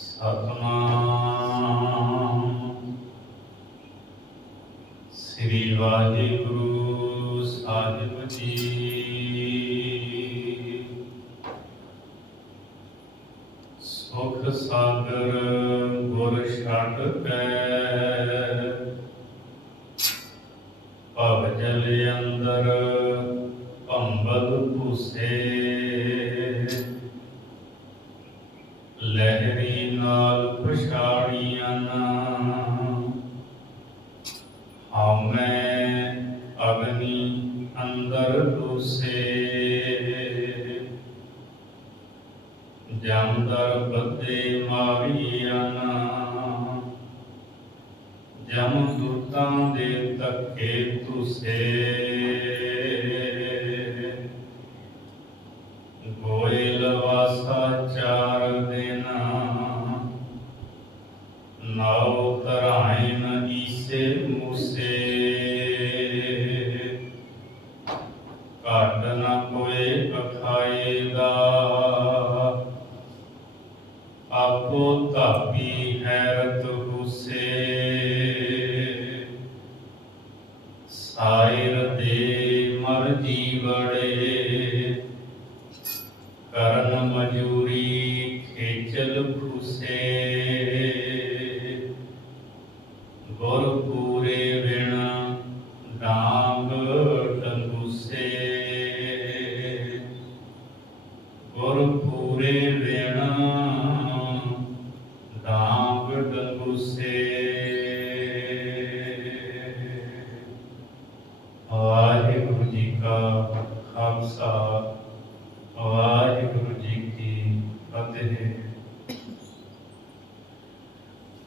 ਸਤਨਾਮ ਸ੍ਰੀ ਵਾਹਿਗੁਰੂ ਸਾਹਿਬ ਜੀ। ਸੁਖ ਸਾਗਰ ਗੁਰ ਛੱਡ ਕੇ ਭਵ ਜਲ ਅੰਦਰ ਭੰਬਲ ਭੂਸੇ। ਲਹਿਰੀ ਨਾਲ ਪਛਾੜੀਆਂ ਹਉਮੈ ਅਗਨੀ ਅੰਦਰ ਡੂਸੇ। ਜਮਦਰ ਬੱਦੇ ਮਾਰੀਆਂ ਜਮ ਦੂਤਾਂ ਦੇ ਧੱਕੇ ਤੁਸੇ। ਗੋਇਲ ਵਾਸਾ ਚਾਰ ਦਿਨ ਨਾਉ ਧਰਾਇਨ ਈਸੇ ਮੂਸੇ। ਘਾਟ ਨ ਕੋਏ ਕਖਾਏ ਦਾ ਆਪੋ ਧਾਪੀ ਹੈਰਤ ਹੁਸੇ। ਸਾਇਰ ਦੇ ਮਰ ਜੀਵੜੇ ਕਰਨ ਮਜੂਰੀ ਖੇਚਲ ਖੁਸੇ। ਗੁਰ ਪੂਰੇ ਵਿਣ ਡਾਂਗ ਡੰਗੂਸੇ। ਗੁਰ ਪੂਰੇ ਵਿਣ ਡਾਂਗ ਡੰਗੂਸੇ। ਵਾਹਿਗੁਰੂ ਜੀ ਕਾ ਖਾਲਸਾ ਵਾਹਿਗੁਰੂ ਜੀ ਕੀ ਫਤਿਹ।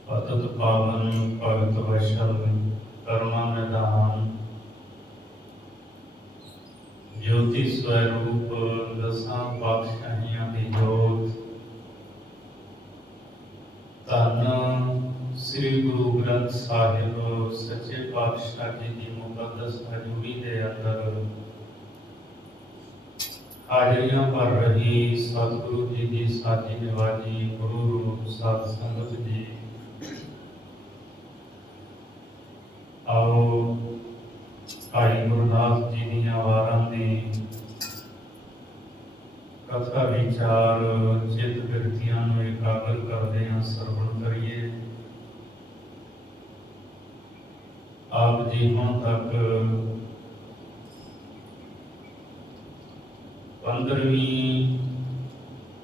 ਪਤਿਤ ਪਾਵਨ ਭਗਤ ਵੈਸ਼ਲ ਕਰਮਾ ਨਿਧਾਨ ਜੋਤੀ ਸਵਰੂਪ ਦਸਾਂ ਪਾਤਸ਼ਾਹੀਆਂ ਦੀ ਜੋਤ ਧੰਨ ਸ੍ਰੀ ਗੁਰੂ ਗ੍ਰੰਥ ਸਾਹਿਬ ਸੱਚੇ ਪਾਤਸ਼ਾਹ ਜੀ ਦੀ ਮੁਕੱਦਸ ਹਜ਼ੂਰੀ ਦੇ ਅੰਦਰ ਹਾਜ਼ਰੀਆਂ ਭਰ ਰਹੀ ਸਤਿਗੁਰੂ ਜੀ ਦੀ ਸਾਜੀ ਨਿਵਾਜੀ ਗੁਰੂ ਰੂਪ ਸਾਧ ਸੰਗਤ ਜੀ, ਆਓ ਭਾਈ ਗੁਰਦਾਸ ਜੀ ਦੀਆਂ ਵਾਰਾਂ ਦੀ ਕਥਾ ਵਿਚਾਰ ਚਿੱਤ ਬਿਰਤੀਆਂ ਨੂੰ ਇਕਾਗਰ ਕਰਦੇ ਹਾਂ, ਸਰਵਣ ਕਰੀਏ। ਆਪ ਜੀ ਹੁਣ ਤੱਕ 15ਵੀਂ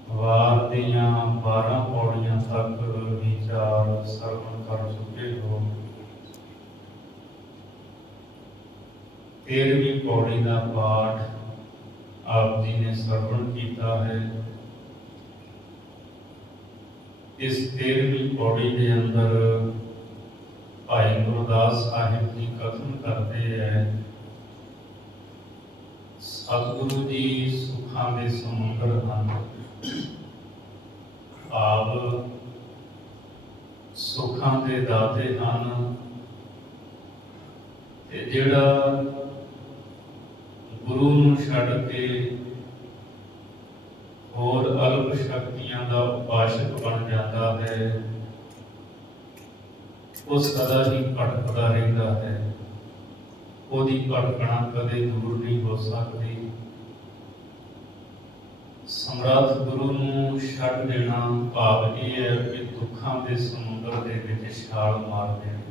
ਵਾਰ ਦੀਆਂ 12 ਪੌੜੀਆਂ ਤੱਕ ਵਿਚਾਰ ਸਰਵਣ ਕਰ ਚੁੱਕੇ ਹੋ। 13ਵੀਂ ਪੌੜੀ ਦਾ ਪਾਠ ਆਪ ਜੀ ਨੇ ਸਰਵਣ ਕੀਤਾ ਹੈ। ਇਸ 13ਵੀਂ ਪੌੜੀ ਦੇ ਅੰਦਰ ਭਾਈ ਗੁਰਦਾਸ ਸਾਹਿਬ ਜੀ ਕਥਨ ਕਰਦੇ ਹੈ, ਸਤਿਗੁਰੂ ਜੀ ਸੁੱਖਾਂ ਦੇ ਸਮੁੰਦਰ ਹਨ। ਆਪ ਸੁੱਖਾਂ ਦੇ ਦਾਤੇ ਹਨ ਤੇ ਜਿਹੜਾ ਗੁਰੂ ਨੂੰ ਛੱਡ ਕੇ ਹੋਰ ਅਲਪ ਸ਼ਕਤੀਆਂ ਦਾ ਉਪਾਸ਼ਕ ਬਣ ਜਾਂਦਾ ਹੈ, ਉਹ ਸਦਾ ਹੀ ਭਟਕਦਾ ਰਹਿੰਦਾ ਹੈ। ਉਹਦੀ ਭਟਕਣਾ ਕਦੇ ਦੂਰ ਨਹੀਂ ਹੋ ਸਕਦੀ। ਸਮਰੱਥ ਗੁਰੂ ਨੂੰ ਛੱਡ ਦੇਣਾ ਭਾਵ ਇਹ ਹੈ ਕਿ ਦੁੱਖਾਂ ਦੇ ਸਮੁੰਦਰ ਦੇ ਵਿੱਚ ਛਾਲ ਮਾਰ ਦੇਣਾ।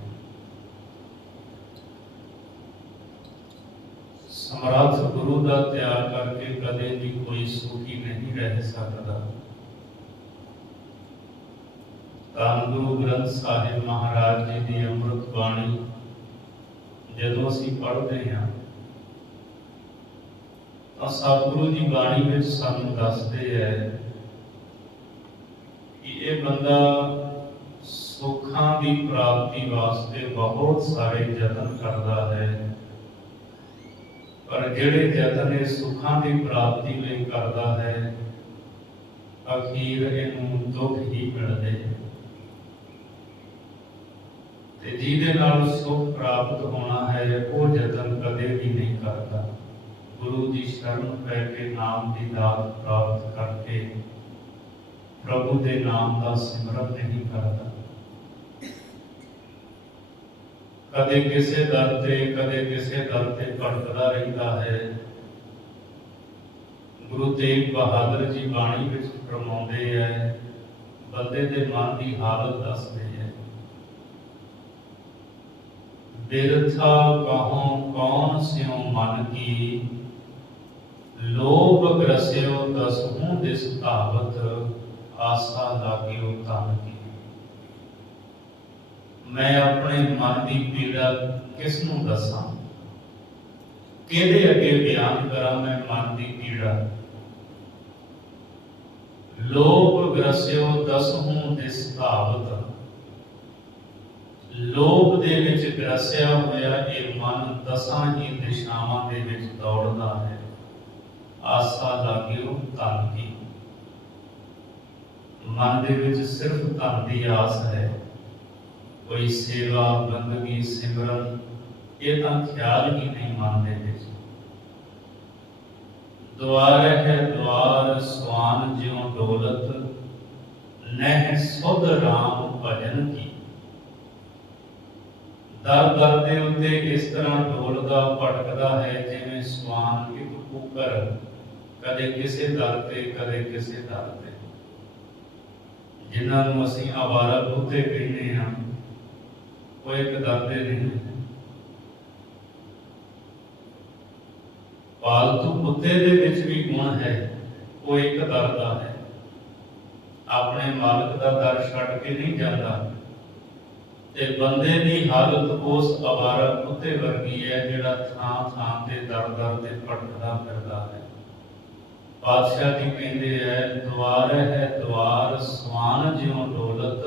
ਸਮਰੱਥ ਗੁਰੂ ਦਾ ਤਿਆਗ ਕਰਕੇ ਕਦੇ ਵੀ ਕੋਈ ਸੁਖੀ ਨਹੀਂ ਰਹਿ ਸਕਦਾ। ਧੰਨ ਗੁਰੂ ਗ੍ਰੰਥ ਸਾਹਿਬ ਮਹਾਰਾਜ ਜੀ ਦੀ ਅੰਮ੍ਰਿਤ ਬਾਣੀ ਜਦੋਂ ਅਸੀਂ ਪੜ੍ਹਦੇ ਹਾਂ ਤਾਂ ਸਤਿਗੁਰੂ ਜੀ ਬਾਣੀ ਵਿੱਚ ਸਾਨੂੰ ਦੱਸਦੇ ਹੈ ਕਿ ਇਹ ਬੰਦਾ ਸੁੱਖਾਂ ਦੀ ਪ੍ਰਾਪਤੀ ਵਾਸਤੇ ਬਹੁਤ ਸਾਰੇ ਯਤਨ ਕਰਦਾ ਹੈ, ਪਰ ਜਿਹੜੇ ਯਤਨ ਇਹ ਸੁੱਖਾਂ ਦੀ ਪ੍ਰਾਪਤੀ ਲਈ ਕਰਦਾ ਹੈ, ਅਖੀਰ ਇਹਨੂੰ ਦੁੱਖ ਹੀ ਮਿਲਦੇ ਹਨ। ਤੇ ਜਿਹਦੇ ਨਾਲ ਸੁੱਖ ਪ੍ਰਾਪਤ ਹੋਣਾ ਹੈ ਉਹ ਯਤਨ ਕਦੇ ਵੀ ਨਹੀਂ ਕਰਦਾ। ਗੁਰੂ ਦੀ ਸ਼ਰਨ ਪੈ ਕੇ ਨਾਮ ਦੀ ਦਾਤ ਪ੍ਰਾਪਤ ਕਰਕੇ प्रभु के नाम का सिमरन नहीं करता। कदे किसे दर ते कदे किसे दर ते भटकदा रहिंदा है। गुरु तेग बहादुर जी बाणी विच फरमाउंदे है, बंदे दे मन की हालत दसदे है। बिरथा कहों कौन स्यों मन की, लोभ ग्रस्यो दसहूं दिस धावत, आसा लागियो तन की। मैं अपने मन की पीड़ा किसनूं दसां, किहदे अगे बयान करा मैं मन की पीड़ा। लोभ ग्रस्यो दसहूं दिस धावत, लोभ दे विच ग्रसिया होया ये मन दसां ही दिशावां दे विच दौड़दा है। आसा लागियो धन की, मन दे विच सिर्फ धन की आस है। कोई सेवा बंदगी सिमरन ये तो ख्याल ही नहीं मन दे विच। द्वार है द्वार स्वान ज्यों डोलत, नह सुध राम भजन की। दर दर दे उत्ते इस तरह डोलदा भटकदा है जिवें स्वान एक कुकर, कदे किसे दर ते कदे किसे दर ते। जिन्हां नूं असीं आवारा कुत्ते कहने हां, वो एक दर ते नहीं। पालतू कुत्ते दे विच भी गुण है, वो एक दर दा है। अपने मालक दा दर छड्ड के नहीं जाता। ते बंदे दी हालत उस आवारा कुत्ते वर्गी है जिहड़ा थां थां ते दर दर ते भटकदा फिरदा है। पातशाह जी कहते हैं, द्वार है द्वार स्वान ज्यों डोलत,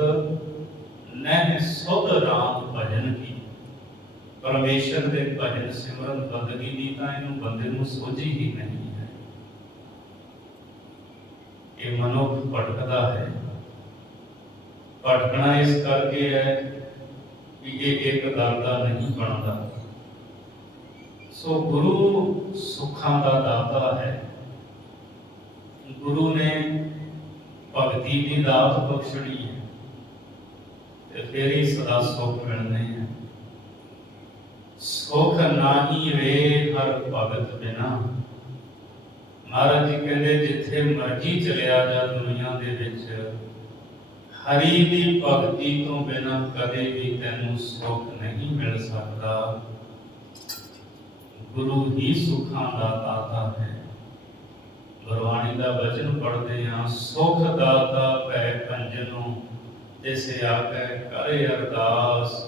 नह सुध राम भजन की। परमेश्वर के भजन सिमरन बंदगी की तो इनू बंदे नूं सोझी ही नहीं है। ये मनुख भटकदा है। भटकना इस करके है कि ये एक दर दा नहीं बनता। सो गुरु सुखां दा दाता है। गुरु ने भगती की दात बख्शनी है, फिर ही सदा सुख मिलने हैं। सुख नाही वे हर भगत बिना। महाराज जी कहते जिथे मर्जी चलिया जा दुनिया दे विच, हरि दी भगती तो बिना कदे भी तैनूं सुख नहीं मिल सकता। गुरु ही सुखां दा दाता है। गुरबाणी का वचन पढ़ते हैं, सुख दाता भै भंजनों, तिस आकै करे अरदास।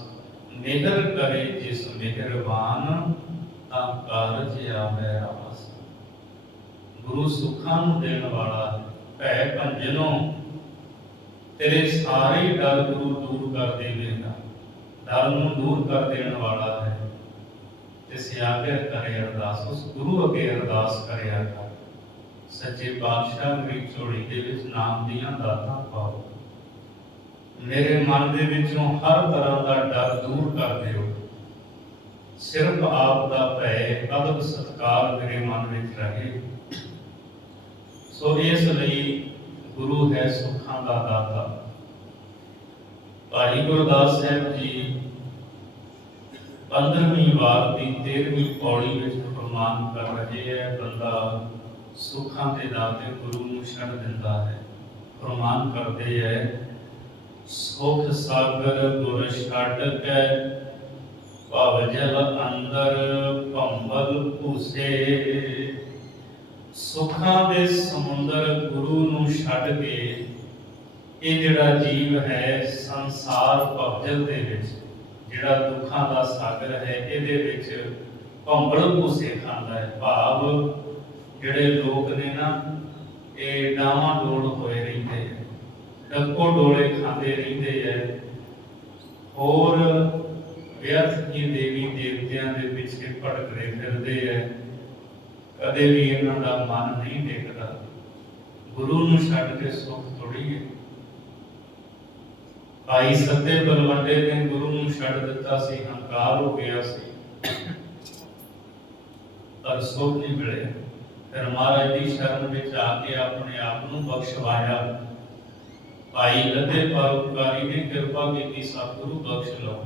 मेहर करे जिस मेहरबान, तां कारज आवे रास। गुरु सुखां नूं देण वाला है। भै भंजनों, तेरे सारे डर गुरु दूर कर देवेगा। डर नूं दूर कर देण वाला है। तिस आगे करे अरदास, उस गुरु अगे अरदास करिया कर। सच्चे पातशाह मेरी झोली दे विच नाम दियां दातां पाओ। मेरे मन दे विचों हर तरह का डर दूर कर दिओ। सिर्फ आप दा भय अदब सत्कार मेरे मन विच रहे। सो इस लई गुरु है सुखां दा दाता। भाई गुरदास साहब जी 15वीं वार की 13वीं पौड़ी विच फरमान कर रहे हैं, बंदा सुखां दे दाते गुरु नूं छड्ड दिंदा है। फरमान करते हैं, सुख सागर गुर छड्ड के, भव जल अंदर भंबल भूसे। सुखां दे समुंदर गुरु नूं छड्ड के ये जिहड़ा जीव है संसार भवजल दे विच, जिहड़ा दुखां दा सागर है, इहदे विच भंबल भूसे खांदा है। भाव जिहड़े लोग ने ना ये डावां डोल होए रहिंदे हैं, डक्को डोले खाते रहते हैं, और व्यर्थ ही देवी देवतियां के पिछे भटकते फिरते हैं। कदे भी इन्हां दा मन नहीं टिकदा। गुरु नूं छड्ड के सुख थोड़ी है। भाई सत्ते बलवंडे ने गुरु नूं छड्ड दिता सी, हंकार हो गया सी, पर सुख नहीं मिले। फिर महाराज की शरण में आके अपने आप नूं बख्शवाया। ਭਾਈ ਲੱਦੇ ਪਰਉਪਕਾਰੀ ਨੇ ਕਿਰਪਾ ਕੀਤੀ, ਸਤਿਗੁਰੂ ਬਖਸ਼ ਲਓ।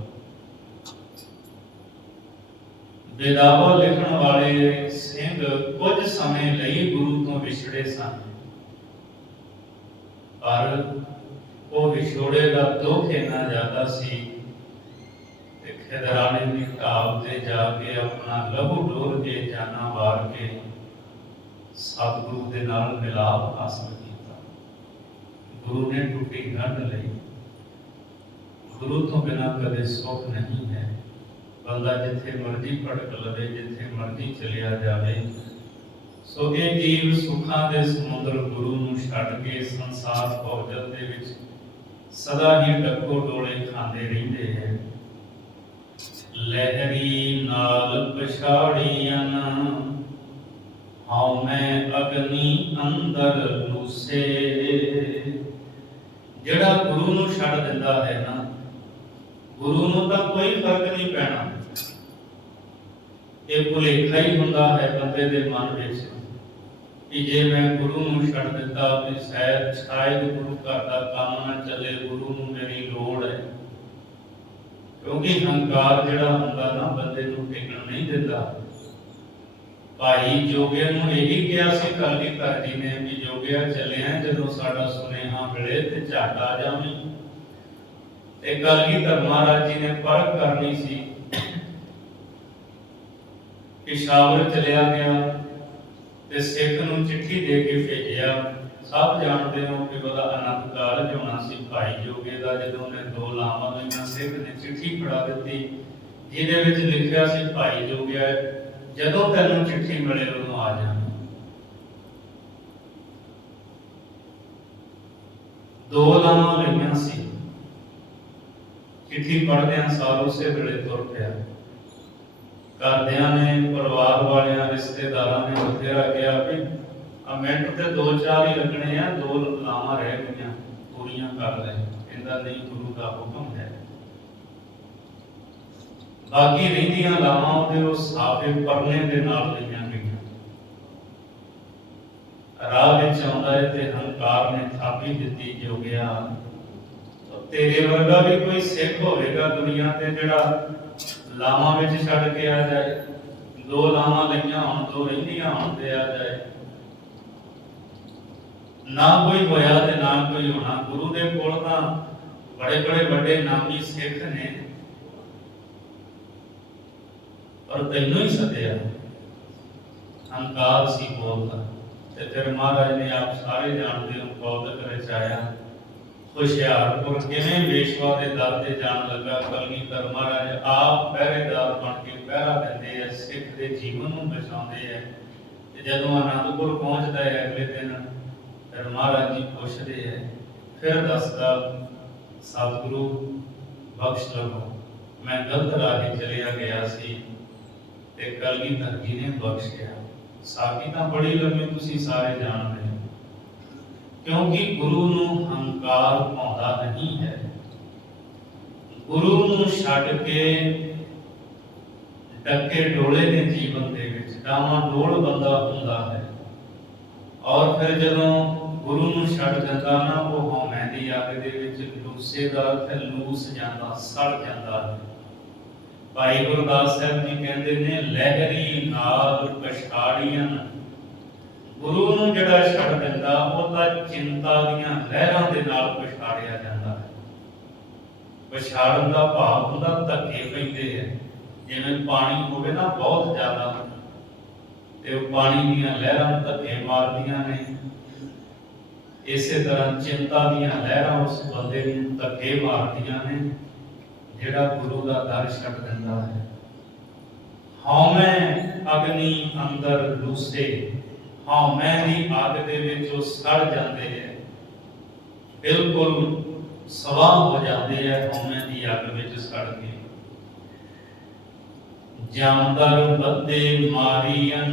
ਵਿਦਾਵਾ ਲਿਖਣ ਵਾਲੇ ਸਿੰਘ ਕੁਝ ਸਮੇਂ ਲਈ ਗੁਰੂ ਤੋਂ ਵਿਛੜੇ ਸਨ, ਪਰ ਉਹ ਵਿਛੋੜੇ ਦਾ ਦੁੱਖ ਇੰਨਾ ਜ਼ਿਆਦਾ ਸੀ ਕਿ ਖਿਦਰਾਣੇ ਦੀ ਢਾਬ ਤੇ ਜਾ ਕੇ ਆਪਣਾ ਲਹੂ ਡੋਲ ਕੇ ਜਾਨਾਂ ਵਾਰ ਕੇ ਸਤਿਗੁਰੂ ਦੇ ਨਾਲ ਮਿਲਾਪ ਹਾਸਲ ਕੀਤਾ। ਗੁਰੂ ਨੇ ਟੁੱਟੀ ਗੰਢ ਲਈ। ਗੁਰੂ ਤੋਂ ਬਿਨਾਂ ਕਦੇ ਸੁੱਖ ਨਹੀਂ ਹੈ। ਬੰਦਾ ਜਿੱਥੇ ਮਰਜ਼ੀ ਭਟਕ ਲਵੇ, ਜਿੱਥੇ ਮਰਜ਼ੀ ਚਲਿਆ ਜਾਵੇ, ਸੋ ਇਹ ਜੀਵ ਸੁੱਖਾਂ ਦੇ ਸਮੁੰਦਰ ਗੁਰੂ ਨੂੰ ਛੱਡ ਕੇ ਸੰਸਾਰ ਭੌਜਲ ਦੇ ਵਿੱਚ ਸਦਾ ਹੀ ਡੱਕੋ ਡੋਲੇ ਖਾਂਦੇ ਰਹਿੰਦੇ ਹੈ। ਲਹਿਰੀ ਨਾਲ ਪਛਾੜੀਆਂ ਹਉ ਮੈਂ ਅਗਨੀ ਅੰਦਰ ਲੂਸੇ। ਜਿਹੜਾ ਗੁਰੂ ਨੂੰ ਛੱਡ ਦਿੰਦਾ ਹੈ ਨਾ, ਗੁਰੂ ਨੂੰ ਤਾਂ ਕੋਈ ਫਰਕ ਨਹੀਂ ਪੈਣਾ। ਇਹ ਭੁਲੇਖਾ ਹੀ ਹੁੰਦਾ ਹੈ ਬੰਦੇ ਦੇ ਮਨ ਵਿੱਚ ਕਿ ਜੇ ਮੈਂ ਗੁਰੂ ਨੂੰ ਛੱਡ ਦਿੱਤਾ ਤੇ ਸ਼ਾਇਦ ਗੁਰੂ ਘਰ ਦਾ ਕੰਮ ਨਾ ਚੱਲੇ, ਗੁਰੂ ਨੂੰ ਮੇਰੀ ਲੋੜ ਹੈ। ਕਿਉਂਕਿ ਹੰਕਾਰ ਜਿਹੜਾ ਹੁੰਦਾ ਨਾ ਬੰਦੇ ਨੂੰ ਟਿਕਣ ਨਹੀਂ ਦਿੰਦਾ। ਭਾਈ ਜੋਗਿਆ ਨੂੰ ਇਹੀ ਕਿਹਾ ਸੀ ਕਲਗੀਧਰ ਜੀ ਨੇ ਵੀ ਜੋਗਿਆ ਚੱਲਿਆ ਜਦੋਂ ਸਾਡਾ ਸੁਨੇਹਾ ਮਿਲੇ ਤੇ ਝੱਟ ਆ ਜਾਵੀਂ। ਤੇ ਕਲਗੀਧਰ ਮਹਾਰਾਜ ਜੀ ਨੇ ਪਰਖ ਕਰਨੀ ਸੀ। ਪਿਸ਼ਾਵਰ ਚਲਿਆ ਗਿਆ ਤੇ ਸਿੱਖ ਨੂੰ ਚਿੱਠੀ ਦੇ ਕੇ ਭੇਜਿਆ। ਸਭ ਜਾਣਦੇ ਹੋ ਕਿ ਉਹਦਾ ਆਨੰਦ ਕਾਰਜ ਹੋਣਾ ਸੀ ਭਾਈ ਜੋਗੇ ਦਾ। ਜਦੋਂ ਉਹਨੇ 2 ਲਾਵਾਂ ਲਈਆਂ, ਸਿੱਖ ਨੇ ਚਿੱਠੀ ਫੜਾ ਦਿੱਤੀ ਜਿਹਦੇ ਵਿੱਚ ਲਿਖਿਆ ਸੀ ਭਾਈ ਜੋਗਿਆ ਜਦੋਂ ਤੈਨੂੰ ਚਿੱਠੀ ਮਿਲੇ ਉਦੋਂ ਆ ਜਾ। 2 ਲਾਵਾਂ ਲਈਆਂ ਸੀ। ਚਿੱਠੀ ਪੜ੍ਹਦਿਆਂ ਸਾਰ ਉਸੇ ਵੇਲੇ ਤੁਰ ਪਿਆ। ਘਰਦਿਆਂ ਨੇ, ਪਰਿਵਾਰ ਵਾਲਿਆਂ, ਰਿਸ਼ਤੇਦਾਰਾਂ ਨੇ ਬਥੇਰਾ ਕਿਹਾ ਵੀ ਆ ਮਿੰਟ ਤੇ 2-4 ਹੀ ਲੱਗਣੇ ਆ, 2 ਲਾਵਾਂ ਰਹਿ ਗਈਆਂ, ਪੂਰੀਆਂ ਕਰ ਲੈ। ਕਹਿੰਦਾ ਨਹੀਂ, ਗੁਰੂ ਦਾ ਹੁਕਮ ਹੈ। ਬਾਕੀ ਰਹਿੰਦੀਆਂ ਲਾਵਾਂ ਉਹਦੇ ਉਹ ਸਾਫੇ ਪਰਨੇ ਦੇ ਨਾਲ ਲਈਆਂ ਗਈਆਂ। ਰਾਹ ਵਿੱਚ ਆਉਂਦਾ ਹੈ ਤੇ ਹੰਕਾਰ ਨੇ ਥਾਪੀ ਦਿੱਤੀ, ਜੋਗਿਆ ਤੇਰੇ ਵਰਗਾ ਵੀ ਕੋਈ ਸਿੱਖ ਹੋਵੇਗਾ ਦੁਨੀਆ ਤੇ ਜਿਹੜਾ ਲਾਵਾਂ ਵਿੱਚ ਛੱਡ ਕੇ ਆ ਜਾਏ। 2 ਲਾਵਾਂ ਲਈਆਂ ਹੁਣ, 2 ਰਹਿੰਦੀਆਂ ਹੁਣ ਤੇ ਆ ਜਾਏ। ਨਾ ਕੋਈ ਹੋਇਆ ਤੇ ਨਾ ਕੋਈ ਹੋਣਾ। ਗੁਰੂ ਦੇ ਕੋਲ ਤਾਂ ਬੜੇ ਬੜੇ ਵੱਡੇ ਨਾਮੀ ਸਿੱਖ ਨੇ, ਪਰ ਤੈਨੂੰ ਹੀ ਸੱਦਿਆ। ਹੰਕਾਰ ਸੀ ਬੋਲਦਾ। ਤੇ ਫਿਰ ਮਹਾਰਾਜ ਨੇ ਆਪ ਸਾਰੇ ਜਾਣਦੇ ਹੋ ਬੌਧਕ ਰਚਾਇਆ। ਹੁਸ਼ਿਆਰਪੁਰ ਕਿਵੇਂ ਵੇਸ਼ਵਾ ਦੇ ਦਰ ਤੇ ਜਾਣ ਲੱਗਾ। ਕਲਗੀਧਰ ਮਹਾਰਾਜ ਆਪ ਪਹਿਰੇਦਾਰ ਬਣ ਕੇ ਪਹਿਰਾ ਦਿੰਦੇ ਆ, ਸਿੱਖ ਦੇ ਜੀਵਨ ਨੂੰ ਬਚਾਉਂਦੇ ਆ। ਤੇ ਜਦੋਂ ਆਨੰਦਪੁਰ ਪਹੁੰਚਦਾ ਹੈ ਅਗਲੇ ਦਿਨ, ਫਿਰ ਮਹਾਰਾਜ ਜੀ ਪੁੱਛਦੇ ਆ, ਫਿਰ ਦੱਸਦਾ ਸਤਿਗੁਰੂ ਬਖਸ਼ ਲਵੋ, ਮੈਂ ਗਲਤ ਰਾਹ ਚਲਿਆ ਗਿਆ ਸੀ ਤੇ ਕਲਗੀਧਰ ਜੀ ਨੇ ਬਖਸ਼ਿਆ। ਸਾਖੀ ਤਾਂ ਬੜੀ ਲੰਮੀ ਤੁਸੀਂ ਸਾਰੇ ਜਾਣਦੇ ਹੋ। ਕਿਉਂਕਿ ਗੁਰੂ ਨੂੰ ਹੰਕਾਰ ਪਾਉਂਦਾ ਨਹੀਂ ਹੈ। ਗੁਰੂ ਨੂੰ ਛੱਡ ਕੇ ਡੱਕੇ ਡੋਲੇ ਨੇ ਜੀਵਨ ਦੇ ਵਿੱਚ, ਡਾਵਾਂ ਡੋਲ ਬੰਦਾ ਹੁੰਦਾ ਹੈ। ਔਰ ਫਿਰ ਜਦੋਂ ਗੁਰੂ ਨੂੰ ਛੱਡ ਦਿੰਦਾ ਨਾ, ਉਹ ਹਉਮੈ ਦੀ ਅੱਗ ਦੇ ਵਿੱਚ ਲੂਸੇ ਦਾ ਅਰਥ ਹੈ ਲੂਸ ਜਾਂਦਾ, ਸੜ ਜਾਂਦਾ ਹੈ। ਭਾਈ ਗੁਰਦਾਸ ਸਾਹਿਬ ਜੀ ਕਹਿੰਦੇ ਨੇ, ਲਹਿਰੀ ਨਾਲ ਪਛਾੜੀਆਂ। ਗੁਰੂ ਨੂੰ ਜਿਹੜਾ ਛੱਡ ਦਿੰਦਾ ਉਹ ਤਾਂ ਚਿੰਤਾ ਦੀਆਂ ਲਹਿਰਾਂ ਦੇ ਨਾਲ ਪਛਾੜਿਆ ਜਾਂਦਾ ਹੈ। ਪਛਾੜਨ ਦਾ ਭਾਵ ਹੁੰਦਾ ਧੱਕੇ ਪੈਂਦੇ ਹੈ। ਜਿਵੇਂ ਪਾਣੀ ਹੋਵੇ ਨਾ ਬਹੁਤ ਜ਼ਿਆਦਾ, ਤੇ ਉਹ ਪਾਣੀ ਦੀਆਂ ਲਹਿਰਾਂ ਧੱਕੇ ਮਾਰਦੀਆਂ ਨੇ। ਇਸੇ ਤਰ੍ਹਾਂ ਚਿੰਤਾ ਦੀਆਂ ਲਹਿਰਾਂ ਉਸ ਬੰਦੇ ਨੂੰ ਧੱਕੇ ਮਾਰਦੀਆਂ ਨੇ ਜਿਹੜਾ ਗੁਰੂ ਦਾ ਦਰ ਛੱਡ ਦਿੰਦਾ ਹੈ। ਹਉਮੈ ਅਗਨੀ ਅੰਦਰ ਲੂਸੇ। ਹਉਮੈ ਦੀ ਅੱਗ ਦੇ ਵਿੱਚ ਉਹ ਸੜ ਜਾਂਦੇ ਹੈ, ਬਿਲਕੁਲ ਸਵਾਹ ਹੋ ਜਾਂਦੇ ਹੈ ਹਉਮੈ ਦੀ ਅੱਗ ਵਿੱਚ ਸੜ ਕੇ। ਜਮਦਰ ਬੱਦੇ ਮਾਰੀਆਂ,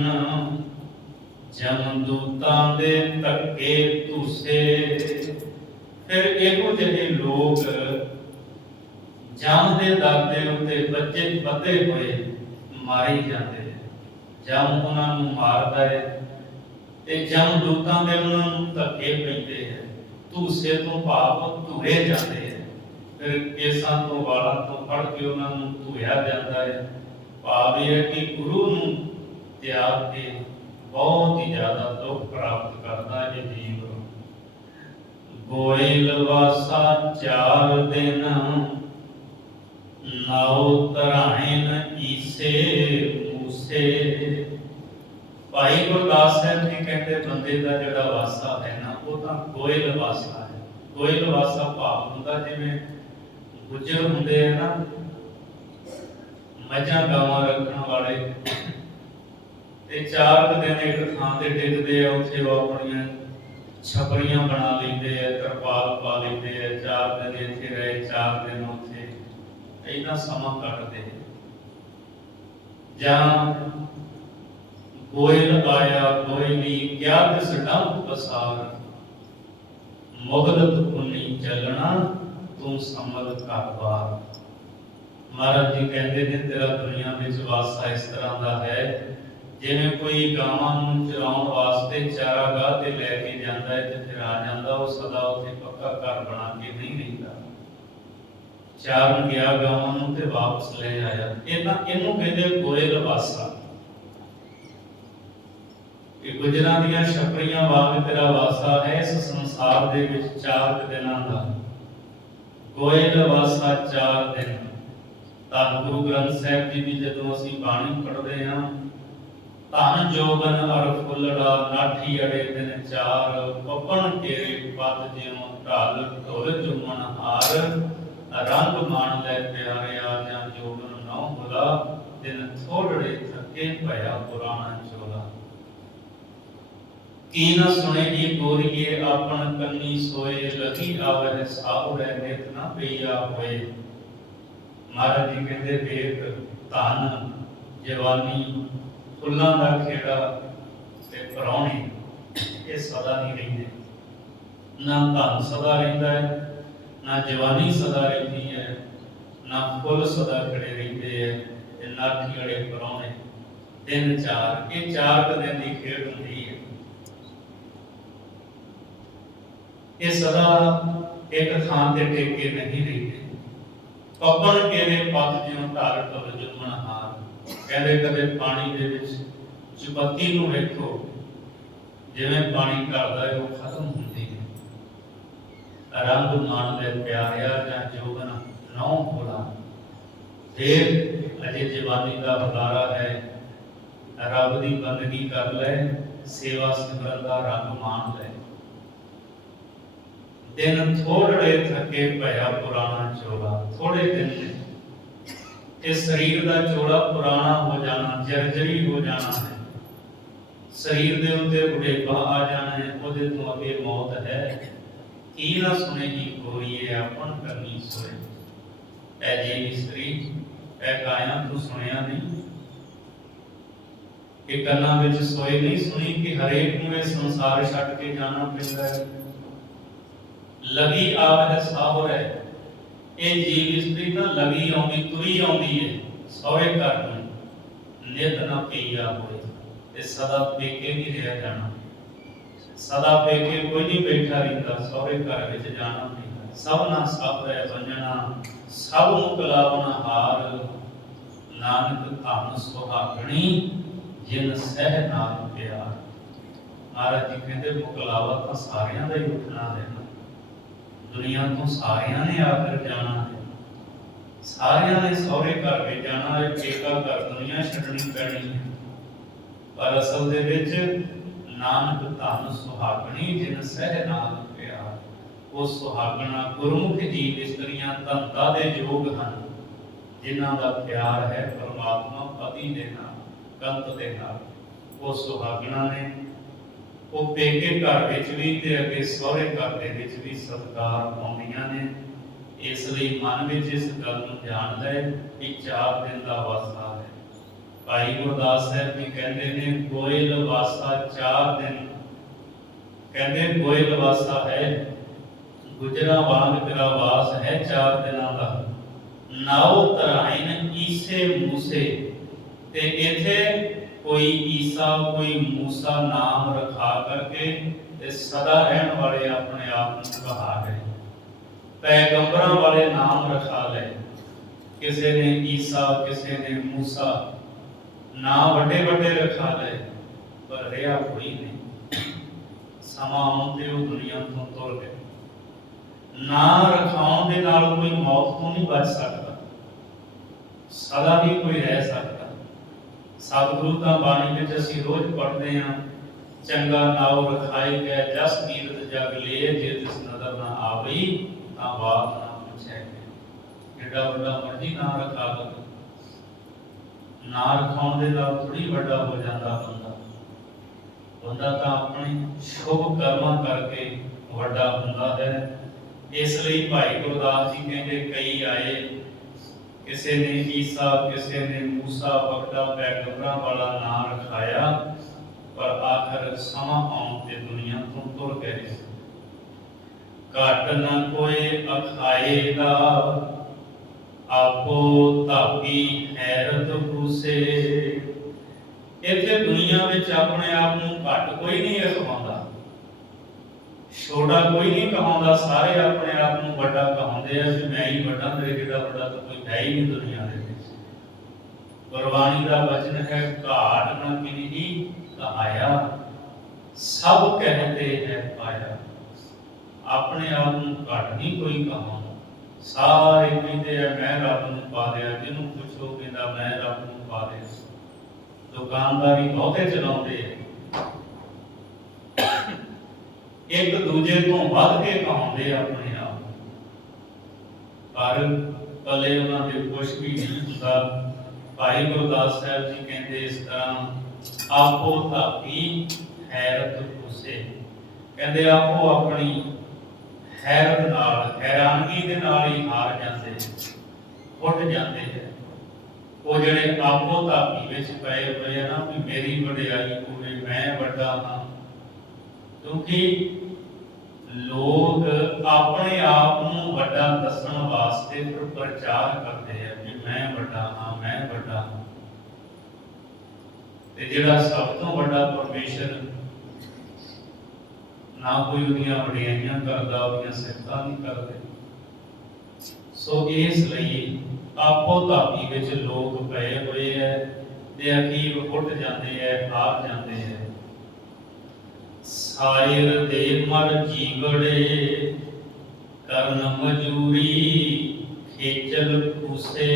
ਜਮਦੂਤਾਂ ਦੇ ਧੱਕੇ ਧੂਸੇ। ਫਿਰ ਇਹੋ ਜਿਹੇ ਲੋਕ ਜਮ ਦੇ ਦਰ ਦੇ ਉੱਤੇ ਬੱਧੇ ਹੋਏ ਮਾਰੇ ਜਾਂਦੇ। ਜਮ ਉਹਨਾਂ ਨੂੰ ਮਾਰਦਾ ਹੈ ਤੇ ਜਮਦੂਤਾਂ ਦੇ ਉਹਨਾਂ ਨੂੰ ਧੱਕੇ ਪੈਂਦੇ ਹੈ। ਧੂਸੇ ਤੋਂ ਭਾਵ ਧੂਏ ਜਾਂਦੇ ਹੈ। ਫਿਰ ਕੇਸਾਂ ਤੋਂ ਵਾਲਾਂ ਤੋਂ ਫੜ ਕੇ ਉਹਨਾਂ ਨੂੰ ਧੋਇਆ ਜਾਂਦਾ ਹੈ। ਭਾਵ ਇਹ ਹੈ ਕਿ ਗੁਰੂ ਨੂੰ ਤਿਆਗ ਕੇ ਬਹੁਤ ਹੀ ਜ਼ਿਆਦਾ ਦੁੱਖ ਪ੍ਰਾਪਤ ਕਰਦਾ ਹੈ ਜੀਵ। ਗੋਇਲ ਵਾਸਾ 4 ਦਿਨ ਨਾਉ ਧਰਾਇਨ ਈਸੇ ਮੂਸੇ। ਭਾਈ ਗੁਰਦਾਸ ਸਾਹਿਬ ਜੀ ਕਹਿੰਦੇ ਬੰਦੇ ਦਾ ਜਿਹੜਾ ਵਾਸਾ ਹੈ ਨਾ ਉਹ ਤਾਂ ਗੋਇਲ ਵਾਸਾ ਹੈ। ਗੋਇਲ ਵਾਸਾ ਭਾਵ ਹੁੰਦਾ ਜਿਵੇਂ ਗੁੱਜਰ ਹੁੰਦੇ ਆ ਨਾ, ਮੱਝਾਂ ਗਾਵਾਂ ਰੱਖਣ ਵਾਲੇ, ਤੇ 4 ਦਿਨ ਇੱਕ ਥਾਂ ਤੇ ਟਿਕਦੇ ਆ, ਉੱਥੇ ਉਹ ਆਪਣੀਆਂ ਛਪਰੀਆਂ ਬਣਾ ਲੈਂਦੇ ਆ, ਤਰਪਾਲ ਪਾ ਲੈਂਦੇ ਆ, 4 ਦਿਨ ਇੱਥੇ ਰਹੇ, 4 ਦਿਨ ਉੱਥੇ, ਇੰਨਾ ਸਮਾਂ ਕੱਢਦੇ। ਜਾਂ ਗੋਇਲ ਆਇਆ ਗੋਇਲੀ ਕਿਆ ਤਿਸ ਡੰਭ ਪਸਾਰ, ਮੁਗਲਤ ਪੁੰਨੀ ਚੱਲਣਾ ਤੂੰ ਸਮਲ ਘਰ ਬਾਰ। ਮਹਾਰਾਜ ਜੀ ਕਹਿੰਦੇ ਨੇ ਤੇਰਾ ਦੁਨੀਆ ਵਿੱਚ ਵਾਸਾ ਇਸ ਤਰ੍ਹਾਂ ਦਾ ਹੈ ਜਿਵੇਂ ਕੋਈ ਗਾਵਾਂ ਨੂੰ ਚਰਾਉਣ ਵਾਸਤੇ ਚਾਰਾਗਾਹ ਤੇ ਲੈ ਕੇ ਜਾਂਦਾ ਹੈ ਤੇ ਫਿਰ ਆ ਜਾਂਦਾ, ਉਹ ਸਦਾ ਉੱਥੇ ਪੱਕਾ ਘਰ ਬਣਾ ਕੇ ਨਹੀਂ ਰਹਿੰਦਾ। ਚਾਰਨ ਗਿਆ ਗਾਵਾਂ ਨੂੰ ਤੇ ਵਾਪਸ ਲੈ ਆਇਆ, ਇਹਨੂੰ ਕਹਿੰਦੇ ਗੋਇਲ ਵਾਸਾ। ਇਹ ਗੁਜਰਾਂ ਦੀਆਂ ਛਪਰੀਆਂ ਵਾਂਗ ਤੇਰਾ ਵਾਸਾ ਹੈ ਇਸ ਸੰਸਾਰ ਦੇ ਵਿੱਚ 4 ਦਿਨਾਂ ਦਾ। ਗੋਇਲ ਵਾਸਾ 4 ਦਿਨ। ਧੰਨ ਗੁਰੂ ਗ੍ਰੰਥ ਸਾਹਿਬ ਜੀ ਦੀ ਜਦੋਂ ਅਸੀਂ ਬਾਣੀ ਪੜ੍ਹਦੇ ਹਾਂ, ਧਨ ਜੋਬਨ ਅਰ ਫੁੱਲੜਾ ਨਾਠੀ ਅੜੇ ਦਿਨ 4, ਪਪਣ ਤੇਰੇ ਪਦ ਜਿਉ ਢਾਲ ਢੋਲ ਜੁਮਨ ਹਾਰ, ਰੰਗ ਮਾਣ ਲੈ ਪਿਆਰਿਆ ਜਾਂ ਜੋਬਨ ਨੌ ਭੁਲਾ, ਦਿਨ ਥੋੜੜੇ ਥੱਕੇ ਭਇਆ ਪੁਰਾਣਾ ਚੋਲਾ। ਕੀ ਨਾ ਸੁਣੇ ਜੀ ਗੋਰੀਏ ਆਪਣ ਕੰਨੀ ਸੋਏ, ਲਗੀ ਆਵੈ ਸਾਉੜੈ ਨਿਤ ਨਾ ਪਈਆ ਹੋਏ। ਮਹਾਰਾਜ ਜੀ ਕਹਿੰਦੇ ਦੇਖ ਧਨ, ਜਵਾਨੀ, ਫੁੱਲਾਂ ਦਾ ਖੇੜਾ ਤੇ ਪ੍ਰਾਹੁਣੇ ਇਹ ਸਦਾ ਨਹੀਂ ਰਹਿੰਦੇ। ਨਾ ਧਨ ਸਦਾ ਰਹਿੰਦਾ ਹੈ, ਨਾ ਜਵਾਨੀ ਸਦਾ ਰਹਿੰਦੀ ਹੈ, ਨਾ ਫੁੱਲ ਸਦਾ ਖੜੇ ਰਹਿੰਦੇ ਹੈ, ਤੇ ਨਾਠੀ ਵਾਲੇ ਪ੍ਰਾਹੁਣੇ। ਦਿਨ 4, ਇਹ 4 ਦਿਨ ਦੀ ਖੇਡ ਹੁੰਦੀ ਹੈ। ਇਹ ਸਦਾ ਇੱਕ ਥਾਂ ਤੇ ਟੇਕੇ ਨਹੀਂ ਰਹਿੰਦੇ। ਪੱਪਣ ਕੇਰੇ ਪੱਤ ਜਿਉਂ ਢਾਲ ਢੁਲ ਜੁਮਨ ਹਾਰ। ਕਹਿੰਦੇ ਕਦੇ ਪਾਣੀ ਦੇ ਵਿੱਚ ਚੁਪੱਤੀ ਨੂੰ ਵੇਖੋ, ਜਿਵੇਂ ਪਾਣੀ ਘਰਦਾ ਹੈ ਉਹ ਖਤਮ ਹੁੰਦੀ ਹੈ। ਰੰਗ ਮਾਣ ਲੈ ਪਿਆਰਿਆ ਜਾਂ ਜੋਬਨ ਨੌ ਭੁਲਾ। ਫਿਰ ਅਜੇ ਜਵਾਨੀ ਦਾ ਬੁਲਾਰਾ ਹੈ, ਰੱਬ ਦੀ ਬੰਦਗੀ ਕਰ ਲੈ, ਸੇਵਾ ਸਿਮਰਨ ਦਾ ਰੰਗ ਮਾਣ ਲੈ। ਦਿਨ ਥੋੜੜੇ ਥੱਕੇ ਭਇਆ ਪੁਰਾਣਾ ਚੋਲਾ। ਥੋੜੇ ਦਿਨ ਨੇ ਇਹ ਸਰੀਰ ਦਾ ਚੋਲਾ ਪੁਰਾਣਾ ਹੋ ਜਾਣਾ, ਜਰਜਰੀ ਹੋ ਜਾਣਾ ਹੈ। ਸਰੀਰ ਦੇ ਉੱਤੇ ਬੁਢੇਪਾ ਆ ਜਾਣਾ ਹੈ, ਉਹਦੇ ਤੋਂ ਅੱਗੇ ਮੌਤ ਹੈ। ਕੀ ਨਾ ਸੁਣੇ ਜੀ ਗੋਰੀਏ ਆਪਣ ਕਰਨੀ ਸੋਏ। ਐ ਜੀ ਇਸਤਰੀ ਐ ਕਾਇਆ ਤੂੰ ਸੁਣਿਆ ਨਹੀਂ, ਇਹ ਕੰਨਾਂ ਵਿੱਚ ਸੋਏ ਨਹੀਂ ਸੁਣੀ ਕਿ ਹਰੇਕ ਨੂੰ ਇਹ ਸੰਸਾਰ ਛੱਡ ਕੇ ਜਾਣਾ ਪੈਂਦਾ ਹੈ। ਲਗੀ ਆਵੈ ਸਾਹੁਰੈ, ਇਹ ਜੀਵ ਇਸਤਰੀ ਤਾਂ ਲਗੀ ਆਉਂਦੀ, ਤੁਰੀ ਆਉਂਦੀ ਹੈ ਸਹੁਰੇ ਘਰ ਨੂੰ, ਨਿਤ ਨਾ ਪਈਆ ਹੋਏ। ਤੇ ਸਦਾ ਪੇਕੇ ਨਹੀਂ ਰਿਹਾ ਜਾਣਾ, ਸਦਾ ਪੇਕੇ ਕੋਈ ਨਹੀਂ ਬੈਠਾ ਰਹਿੰਦਾ, ਸਹੁਰੇ ਘਰ ਵਿੱਚ ਜਾਣਾ ਪੈਂਦਾ। ਸਭਨਾ ਸਭ ਰਹਿ ਬੰਜਣਾ, ਸਭ ਨੂੰ ਕਲਾਵਨ ਹਾਰ, ਨਾਨਕ ਧਨ ਸੁਹਾਗਣੀ ਜਿਨ ਸਹਿ ਨਾਲ ਪਿਆਰ। ਮਹਾਰਾਜ ਜੀ ਕਹਿੰਦੇ ਮੁਕਲਾਵਾ ਤਾਂ ਸਾਰਿਆਂ ਦਾ ਹੀ ਉੱਠਣਾ ਹੈ ਨਾ, ਦੁਨੀਆ ਤੋਂ ਸਾਰਿਆਂ ਨੇ ਆਖਰ ਜਾਣਾ ਹੈ, ਸਾਰਿਆਂ ਨੇ ਸਹੁਰੇ ਘਰ ਵਿੱਚ ਜਾਣਾ ਹੈ, ਪੇਕਾ ਘਰ ਦੁਨੀਆ ਛੱਡਣੀ ਪੈਣੀ ਹੈ। ਪਰ ਅਸਲ ਦੇ ਵਿੱਚ ਨਾਨਕ ਧਨ ਸੁਹਾਗਣੀ ਜਿਨ ਸਹਿ ਨਾਲ ਪਿਆਰ। ਉਹ ਸੁਹਾਗਣਾ ਗੁਰਮੁਖ ਜੀਵ ਇਸਤਰੀਆਂ ਧਨਤਾ ਦੇ ਯੋਗ ਹਨ, ਜਿਨ੍ਹਾਂ ਦਾ ਪਿਆਰ ਹੈ ਪਰਮਾਤਮਾ ਪਤੀ ਦੇ ਨਾਲ, ਕੰਤ ਦੇ ਨਾਲ। ਉਹ ਸੁਹਾਗਣਾ ਨੇ, ਉਹ ਪੇਕੇ ਘਰ ਵਿੱਚ ਵੀ ਤੇ ਅੱਗੇ ਸਹੁਰੇ ਘਰ ਦੇ ਵਿੱਚ ਵੀ ਸਤਿਕਾਰ ਪਾਉਂਦੀਆਂ ਨੇ। ਇਸ ਲਈ ਮਨ ਵਿੱਚ ਇਸ ਗੱਲ ਨੂੰ ਜਾਣ ਲੈ ਕਿ 4 ਦਿਨ ਦਾ ਵਾਸਾ ਹੈ। ਭਾਈ ਗੁਰਦਾਸ ਸਾਹਿਬ ਜੀ ਕਹਿੰਦੇ ਨੇ ਗੋਇਲ ਵਾਸਾ 4 ਦਿਨ। ਕਹਿੰਦੇ ਗੋਇਲ ਵਾਸਾ ਹੈ, ਗੁਜਰਾਂ ਵਾਂਗ ਤੇਰਾ ਵਾਸ ਹੈ 4 ਦਿਨਾਂ ਦਾ। ਨਾਉ ਧਰਾਇਨ ਈਸੇ ਮੂਸੇ, ਤੇ ਇਥੇ ਕੋਈ ਈਸਾ ਕੋਈ ਮੂਸਾ ਨਾਮ ਰਖਾ ਕਰਕੇ ਤੇ ਸਦਾ ਰਹਿਣ ਵਾਲੇ ਆਪਣੇ ਆਪ ਨੂੰ ਕਹਾ ਗਏ। ਪੈਗੰਬਰਾਂ ਵਾਲੇ ਨਾਮ ਰਖਾ ਲਏ, ਕਿਸੇ ਨੇ ਈਸਾ, ਕਿਸੇ ਨੇ ਮੂਸਾ, ਨਾਮ ਵੱਡੇ ਵੱਡੇ ਰਖਾ ਲਏ, ਪਰ ਰਿਹਾ ਕੋਈ ਨਹੀਂ। ਸਮਾਂ ਆਉਣ ਤੇ ਉਹ ਦੁਨੀਆ ਤੋਂ ਤੁਰ ਗਏ। ਨਾਂ ਰਖਾਉਣ ਦੇ ਨਾਲ ਕੋਈ ਮੌਤ ਤੋਂ ਨਹੀਂ ਬਚ ਸਕਦਾ, ਸਦਾ ਵੀ ਕੋਈ ਰਹਿ ਸਕਦਾ। ਸਤਿਗੁਰੂ ਤਾਂ ਬਾਣੀ ਵਿੱਚ ਅਸੀਂ ਰੋਜ਼ ਪੜ੍ਹਦੇ ਹਾਂ, ਚੰਗਾ ਨਾਉ ਰਖਾਈ ਗਏ ਜਸ ਕੀਰਤ ਜਗ ਲੇ, ਜੇ ਤਿਸ ਨਦਰ ਨਾ ਆਵਈ ਤਾਂ ਬਾਤ ਨਾ ਪੁੱਛੈ। ਜਿਹੜਾ ਵੱਡਾ ਮਰਜੀ ਨਾਂ ਰਖਾ ਲਵੇ, ਨਾਂ ਰਖਾਉਣ ਦੇ ਨਾਲ ਥੋੜੀ ਵੱਡਾ ਹੋ ਜਾਂਦਾ ਬੰਦਾ ਤਾਂ ਆਪਣੇ ਸ਼ੁਭ ਕਰਮਾਂ ਕਰਕੇ ਵੱਡਾ ਹੁੰਦਾ ਹੈ। ਇਸ ਲਈ ਭਾਈ ਗੁਰਦਾਸ ਜੀ ਕਹਿੰਦੇ ਕਈ ਆਏ, ਕਿਸੇ ਨੇ ਈਸਾ, ਕਿਸੇ ਨੇ ਮੂਸਾ, ਬਖਤਾ ਪੈਗੰਬਰਾਂ ਵਾਲਾ ਨਾਂ ਰਖਾਇਆ, ਪਰ ਆਖਰ ਸਮਾਂ ਆਉਣ ਤੇ ਦੁਨੀਆ ਤੋਂ ਤੁਰ ਗਏ। ਘਟ ਨ ਕੋਏ ਅਖਾਏ ਦਾ, ਆਪੋ ਧਾਪੀ ਹੈਰਤ ਪੂਸੇ। ਇੱਥੇ ਦੁਨੀਆ ਵਿੱਚ ਆਪਣੇ ਆਪ ਨੂੰ ਘੱਟ ਕੋਈ ਨਹੀਂ ਅਖਵਾਉਂਦਾ, ਛੋਟਾ ਕੋਈ ਨਹੀਂ ਕਹਾਉਂਦਾ। ਸਾਰੇ ਆਪਣੇ ਆਪ ਨੂੰ ਵੱਡਾ ਕਹਾਉਂਦੇ ਆ ਕਿ ਮੈਂ ਹੀ ਵੱਡਾ, ਮੇਰੇ ਜਿਹੜਾ ਵੱਡਾ ਤਾਂ ਕੋਈ ਹੈ ਹੀ ਨਹੀਂ ਦੁਨੀਆ ਦੇ ਵਿੱਚ। ਗੁਰਬਾਣੀ ਦਾ ਵਚਨ ਹੈ, ਘਾਟ ਨਾ ਕਿਨਹੀ ਕਹਾਇਆ, ਸਭ ਕਹਤੇ ਹੈ ਪਾਇਆ। ਆਪਣੇ ਆਪ ਨੂੰ ਘੱਟ ਨਹੀਂ ਕੋਈ ਕਹਾਉਂਦਾ। ਸਾਰੇ ਕਹਿੰਦੇ ਆ ਮੈਂ ਰੱਬ ਨੂੰ ਪਾ ਲਿਆ, ਜਿਹਨੂੰ ਪੁੱਛੋ ਕਹਿੰਦਾ ਮੈਂ ਰੱਬ ਨੂੰ ਪਾ ਲਿਆ। ਦੁਕਾਨਦਾਰੀ ਬਹੁਤੇ ਚਲਾਉਂਦੇ ਆ, ਇੱਕ ਦੂਜੇ ਤੋਂ ਵੱਧ ਕੇ ਕਹਾਉਂਦੇ ਆਪਣੇ ਆਪ, ਪਰ ਪੱਲੇ ਉਹਨਾਂ ਦੇ ਕੁਛ ਵੀ ਨਹੀਂ ਹੁੰਦਾ। ਭਾਈ ਗੁਰਦਾਸ ਸਾਹਿਬ ਜੀ ਕਹਿੰਦੇ ਇਸ ਤਰ੍ਹਾਂ, ਆਪੋ ਧਾਪੀ ਹੈਰਤ ਪੂਸੇ। ਕਹਿੰਦੇ ਆਪੋ ਆਪਣੀ ਹੈਰਤ ਨਾਲ, ਹੈਰਾਨਗੀ ਦੇ ਨਾਲ ਹੀ ਹਾਰ ਜਾਂਦੇ, ਉੱਠ ਜਾਂਦੇ ਹੈ। ਉਹ ਜਿਹੜੇ ਆਪੋ ਧਾਪੀ ਵਿੱਚ ਪਏ ਹੋਏ ਆ ਨਾ, ਵੀ ਮੇਰੀ ਵਡਿਆਈ ਹੋਵੇ, ਮੈਂ ਵੱਡਾ ਹਾਂ। ਕਿਉਂਕਿ ਲੋਕ ਆਪਣੇ ਆਪ ਨੂੰ ਵੱਡਾ ਦੱਸਣ ਵਾਸਤੇ ਫਿਰ ਪ੍ਰਚਾਰ ਕਰਦੇ ਆ ਕਿ ਮੈਂ ਵੱਡਾ ਹਾਂ, ਮੈਂ ਵੱਡਾ ਹਾਂ। ਤੇ ਜਿਹੜਾ ਸਭ ਤੋਂ ਵੱਡਾ ਪਰਮੇਸ਼ਰ, ਨਾ ਕੋਈ ਉਹਦੀਆਂ ਵਡਿਆਈਆਂ ਕਰਦਾ, ਉਹਦੀਆਂ ਸਿਫਤਾਂ ਨਹੀਂ ਕਰਦੇ। ਸੋ ਇਸ ਲਈ ਆਪੋ ਧਾਪੀ ਵਿੱਚ ਲੋਕ ਪਏ ਹੋਏ ਹੈ ਤੇ ਅਖੀਰ ਉੱਠ ਜਾਂਦੇ ਹੈ, ਹਾਰ ਜਾਂਦੇ ਹੈ। ਸਾਇਰ ਦੇ ਮਰ ਜੀਵੜੇ, ਕਰਨ ਮਜੂਰੀ ਖੇਚਲ ਖੂਸੇ।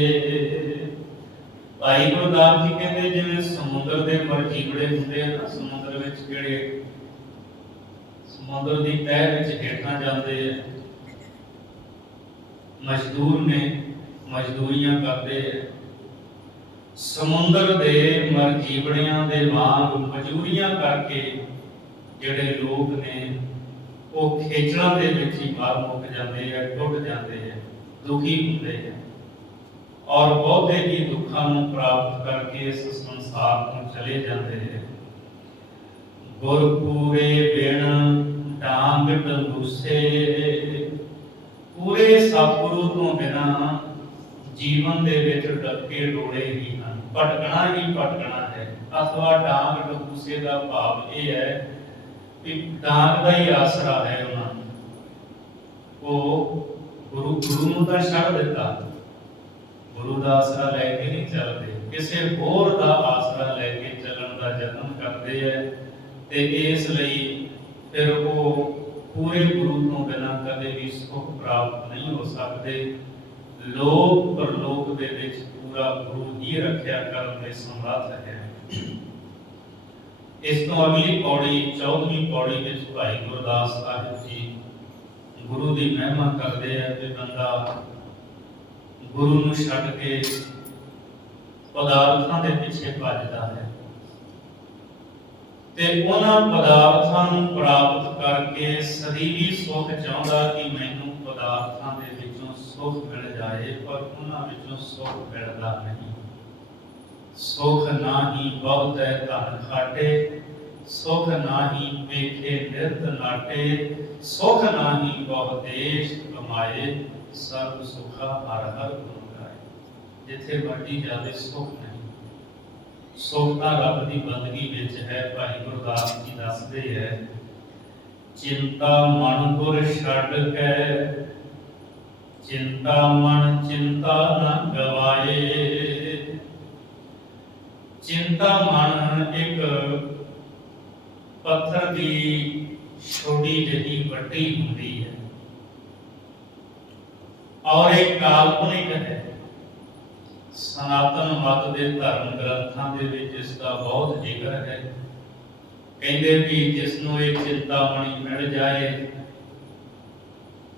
ਭਾਈ ਗੁਰਦਾਸ ਜੀ ਕਹਿੰਦੇ ਜਿਵੇਂ ਸਮੁੰਦਰ ਦੇ ਮਰ ਜੀਵੜੇ ਹੁੰਦੇ ਆ ਨਾ, ਸਮੁੰਦਰ ਵਿੱਚ ਜਿਹੜੇ ਸਮੁੰਦਰ ਦੀ ਤਹਿ ਵਿੱਚ ਹੇਠਾਂ ਜਾਂਦੇ ਆ, ਮਜ਼ਦੂਰ ਨੇ, ਮਜ਼ਦੂਰੀਆਂ ਕਰਦੇ ਆ। ਸਮੁੰਦਰ ਦੇ ਮਰ ਜੀਵੜਿਆਂ ਦੇ ਵਾਂਗ ਮਜ਼ਦੂਰੀਆਂ ਕਰਕੇ ਜਿਹੜੇ ਲੋਕ ਨੇ ਉਹ ਖੇਚਲਾਂ ਦੇ ਵਿੱਚ ਹੀ ਮਾਰ ਮੁੱਕ ਜਾਂਦੇ ਆ, ਟੁੱਟ ਜਾਂਦੇ ਆ, ਦੁਖੀ ਹੁੰਦੇ ਆ, ਔਰ ਬਹੁਤੇ ਹੀ ਦੁੱਖਾਂ ਨੂੰ ਪ੍ਰਾਪਤ ਕਰਕੇ ਇਸ ਸੰਸਾਰ ਤੋਂ ਚਲੇ ਜਾਂਦੇ ਆ। ਗੁਰ ਪੂਰੇ ਬਿਨ ਡਾਂਗ ਢਲੂਸੇ। ਪੂਰੇ ਸਤਿਗੁਰੂ ਤੋਂ ਬਿਨਾਂ ਜੀਵਨ ਦੇ ਵਿੱਚ ਡੱਕੇ ਡੋਲੇ ਹੀ ਹਨ, ਭਟਕਣਾ ਹੀ ਭਟਕਣਾ ਹੈ। ਅਥਵਾ ਡਾਂਗ ਢਲੂਸੇ ਦਾ ਭਾਵ ਇਹ ਹੈ ਕਿ ਡਾਂਗ ਦਾ ਹੀ ਆਸਰਾ ਹੈ ਉਹਨਾਂ ਨੂੰ। ਉਹ ਗੁਰੂ ਨੂੰ ਤਾਂ ਛੱਡ ਦਿੱਤਾ, ਗੁਰੂ ਦਾ ਆਸਰਾ ਲੈ ਕੇ ਨਹੀਂ ਚੱਲਦੇ, ਕਿਸੇ ਹੋਰ ਦਾ ਆਸਰਾ ਲੈ ਕੇ ਚੱਲਣ ਦਾ ਯਤਨ ਕਰਦੇ ਹੈ। ਤੇ ਇਸ ਲਈ ਫਿਰ ਉਹ ਪੂਰੇ ਗੁਰੂ ਤੋਂ ਬਿਨਾਂ ਕਦੇ ਵੀ ਸੁਖ ਪ੍ਰਾਪਤ ਨਹੀਂ ਹੋ ਸਕਦੇ। ਲੋਕ ਪਰਲੋਕ ਦੇ ਵਿੱਚ ਪੂਰਾ ਗੁਰੂ ਹੀ ਰੱਖਿਆ ਕਰਨ ਦੇ ਸਮਰੱਥ ਹੈ। ਇਸ ਤੋਂ ਅਗਲੀ ਪੌੜੀ, 14ਵੀਂ ਪੌੜੀ ਵਿੱਚ ਭਾਈ ਗੁਰਦਾਸ ਸਾਹਿਬ ਜੀ ਗੁਰੂ ਦੀ ਮਹਿਮਾ ਕਰਦੇ ਆ ਕਿ ਬੰਦਾ ਗੁਰੂ ਨੂੰ ਛੱਡ ਕੇ ਪਦਾਰਥਾਂ ਦੇ ਪਿੱਛੇ ਭੱਜਦਾ ਹੈ ਤੇ ਉਹਨਾਂ ਪਦਾਰਥਾਂ ਨੂੰ ਪ੍ਰਾਪਤ ਕਰਕੇ ਸਰੀਰੀ ਸੁੱਖ ਚਾਹੁੰਦਾ ਕਿ ਮੈਨੂੰ ਪਦਾਰਥਾਂ ਦੇ ਵਿੱਚੋਂ ਸੁੱਖ ਮਿਲ ਜਾਏ, ਪਰ ਉਹਨਾਂ ਵਿੱਚੋਂ ਸੁੱਖ ਮਿਲਦਾ ਨਹੀਂ। ਸੁੱਖ ਨਾਹੀ ਬਹੁਤ ਹੈ ਧਨ ਖਾਟੇ, ਸੁੱਖ ਨਾਹੀ ਵੇਖੇ ਨਿਰਤ ਨਾਟੇ, ਸੁੱਖ ਨਾਹੀ ਬਹੁ ਦੇਸ਼ ਕਮਾਏ, ਸਰਬ ਸੁਖਾ ਹਰ ਹਰ ਗੁਣ ਗਾਏ। ਜਿੱਥੇ ਵੱਡੀ ਜਾਵੇ ਸੁੱਖ ਨਹੀਂ, ਸੁੱਖ ਤਾਂ ਰੱਬ ਦੀ ਬੰਦਗੀ ਵਿੱਚ ਹੈ। ਭਾਈ ਗੁਰਦਾਸ ਜੀ ਦੱਸਦੇ ਹੈ चिंता मन गुर छड़ के, चिंता मन चिंता न गवाए। चिंता मन एक पत्थर की छोटी जही वड्डी होती है और एक काल्पनिक है। सनातन मत के धर्म ग्रंथों के विच इसका बहुत जिक्र है। कहते भी जिसनों ये चिंतामणि मिल जाए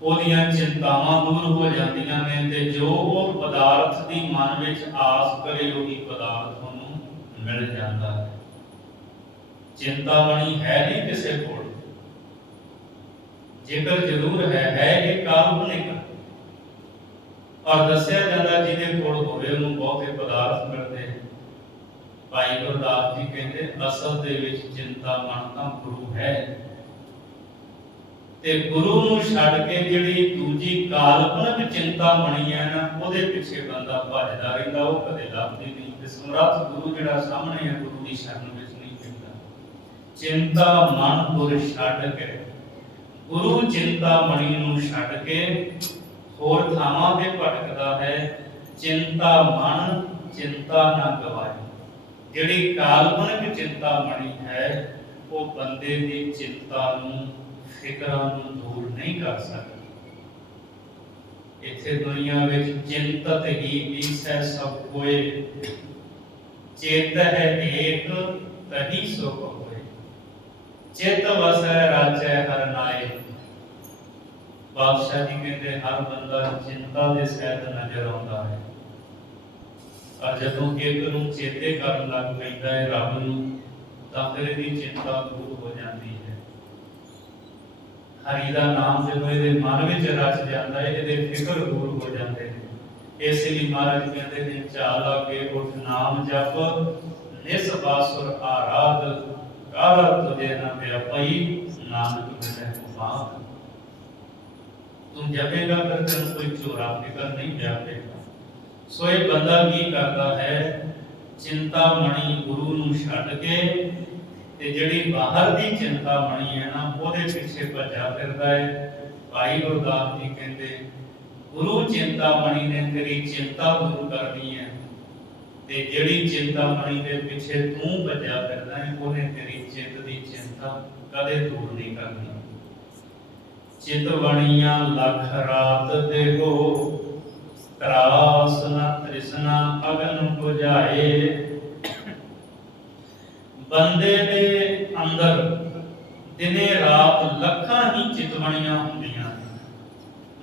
ओदियां चिंतावां दूर हो जांदियां ने ते जो वो पदार्थ की मन विच आस करे वही पदार्थ उन्हें मिल जाता है। चिंतामणि है नहीं किसी को, जिक्र जरूर है ये काल्पनिक और दस्या जाता जिहदे कोल होवे उन्हें बहुते पदार्थ मिलते हैं। भाई गुरदास जी कहते असल दे विच चिंतामण तां गुरु है ते गुरु नूं छड्ड के जिहड़ी दूजी काल्पनिक चिंतामणि है ना उहदे पिछे बंदा भजदा रहिंदा वो कदे लभदी नहीं। ते समर्थ गुरु जिहड़ा सामने है गुरु दी शरण विच नहीं पैंदा। चिंता मन गुर छड्ड के, गुरु चिंतामणि नूं छड्ड के होर थावां ते भटकदा है। चिंता मन चिंता ना गवाए। जिहड़ी काल्पनिक चिंतामणि है वो बंदे दी चिंता नूं फिकरां नूं दूर नहीं कर सकती। इत्थे दुनिया विच चिंतत ही दिसै सब कोय, चेत है एक तही सुख होए। चित वसै राजै हर नाए। बादशाह जी कहते हर बंदा चिंता के सैद नजर आता है और जदों एक नूं चेते करन लग पैंदा है रब नूं तां फिर इहदी चिंता दूर हो जाती है। हरि दा नाम जदों इहदे मन विच रच जाता है इहदे फिकर दूर हो जाते हैं। इस लई महाराज कहते हैं चाल आके उठ नाम जप, निस बासुर आराध, कारा तुझे न व्यापई, नानक मिलै पाप। तुम जपेगा फिर तेन कोई चोरा फिकर नहीं व्यापेगा। सो ये बंदा की करता है चिंतामणि गुरु नूं छड्ड के ते जिहड़ी बाहर दी चिंतामणि है ना ओहदे पिछे भज्जा फिरदा है। भाई गुरदास जी कहते गुरु चिंतामणि ने तेरी चिंता दूर करनी है ते जिहड़ी चिंतामणि दे पिछे तू भज्जा फिरदा है ओहने तेरी चित्त दी चिंता कदे दूर नहीं करनी। चितवणिया लख रात देहो, त्रास न तृष्णा अगन बुझाए। बंदे दे अंदर दिने रात लखां ही चितवणियां हुंदियां,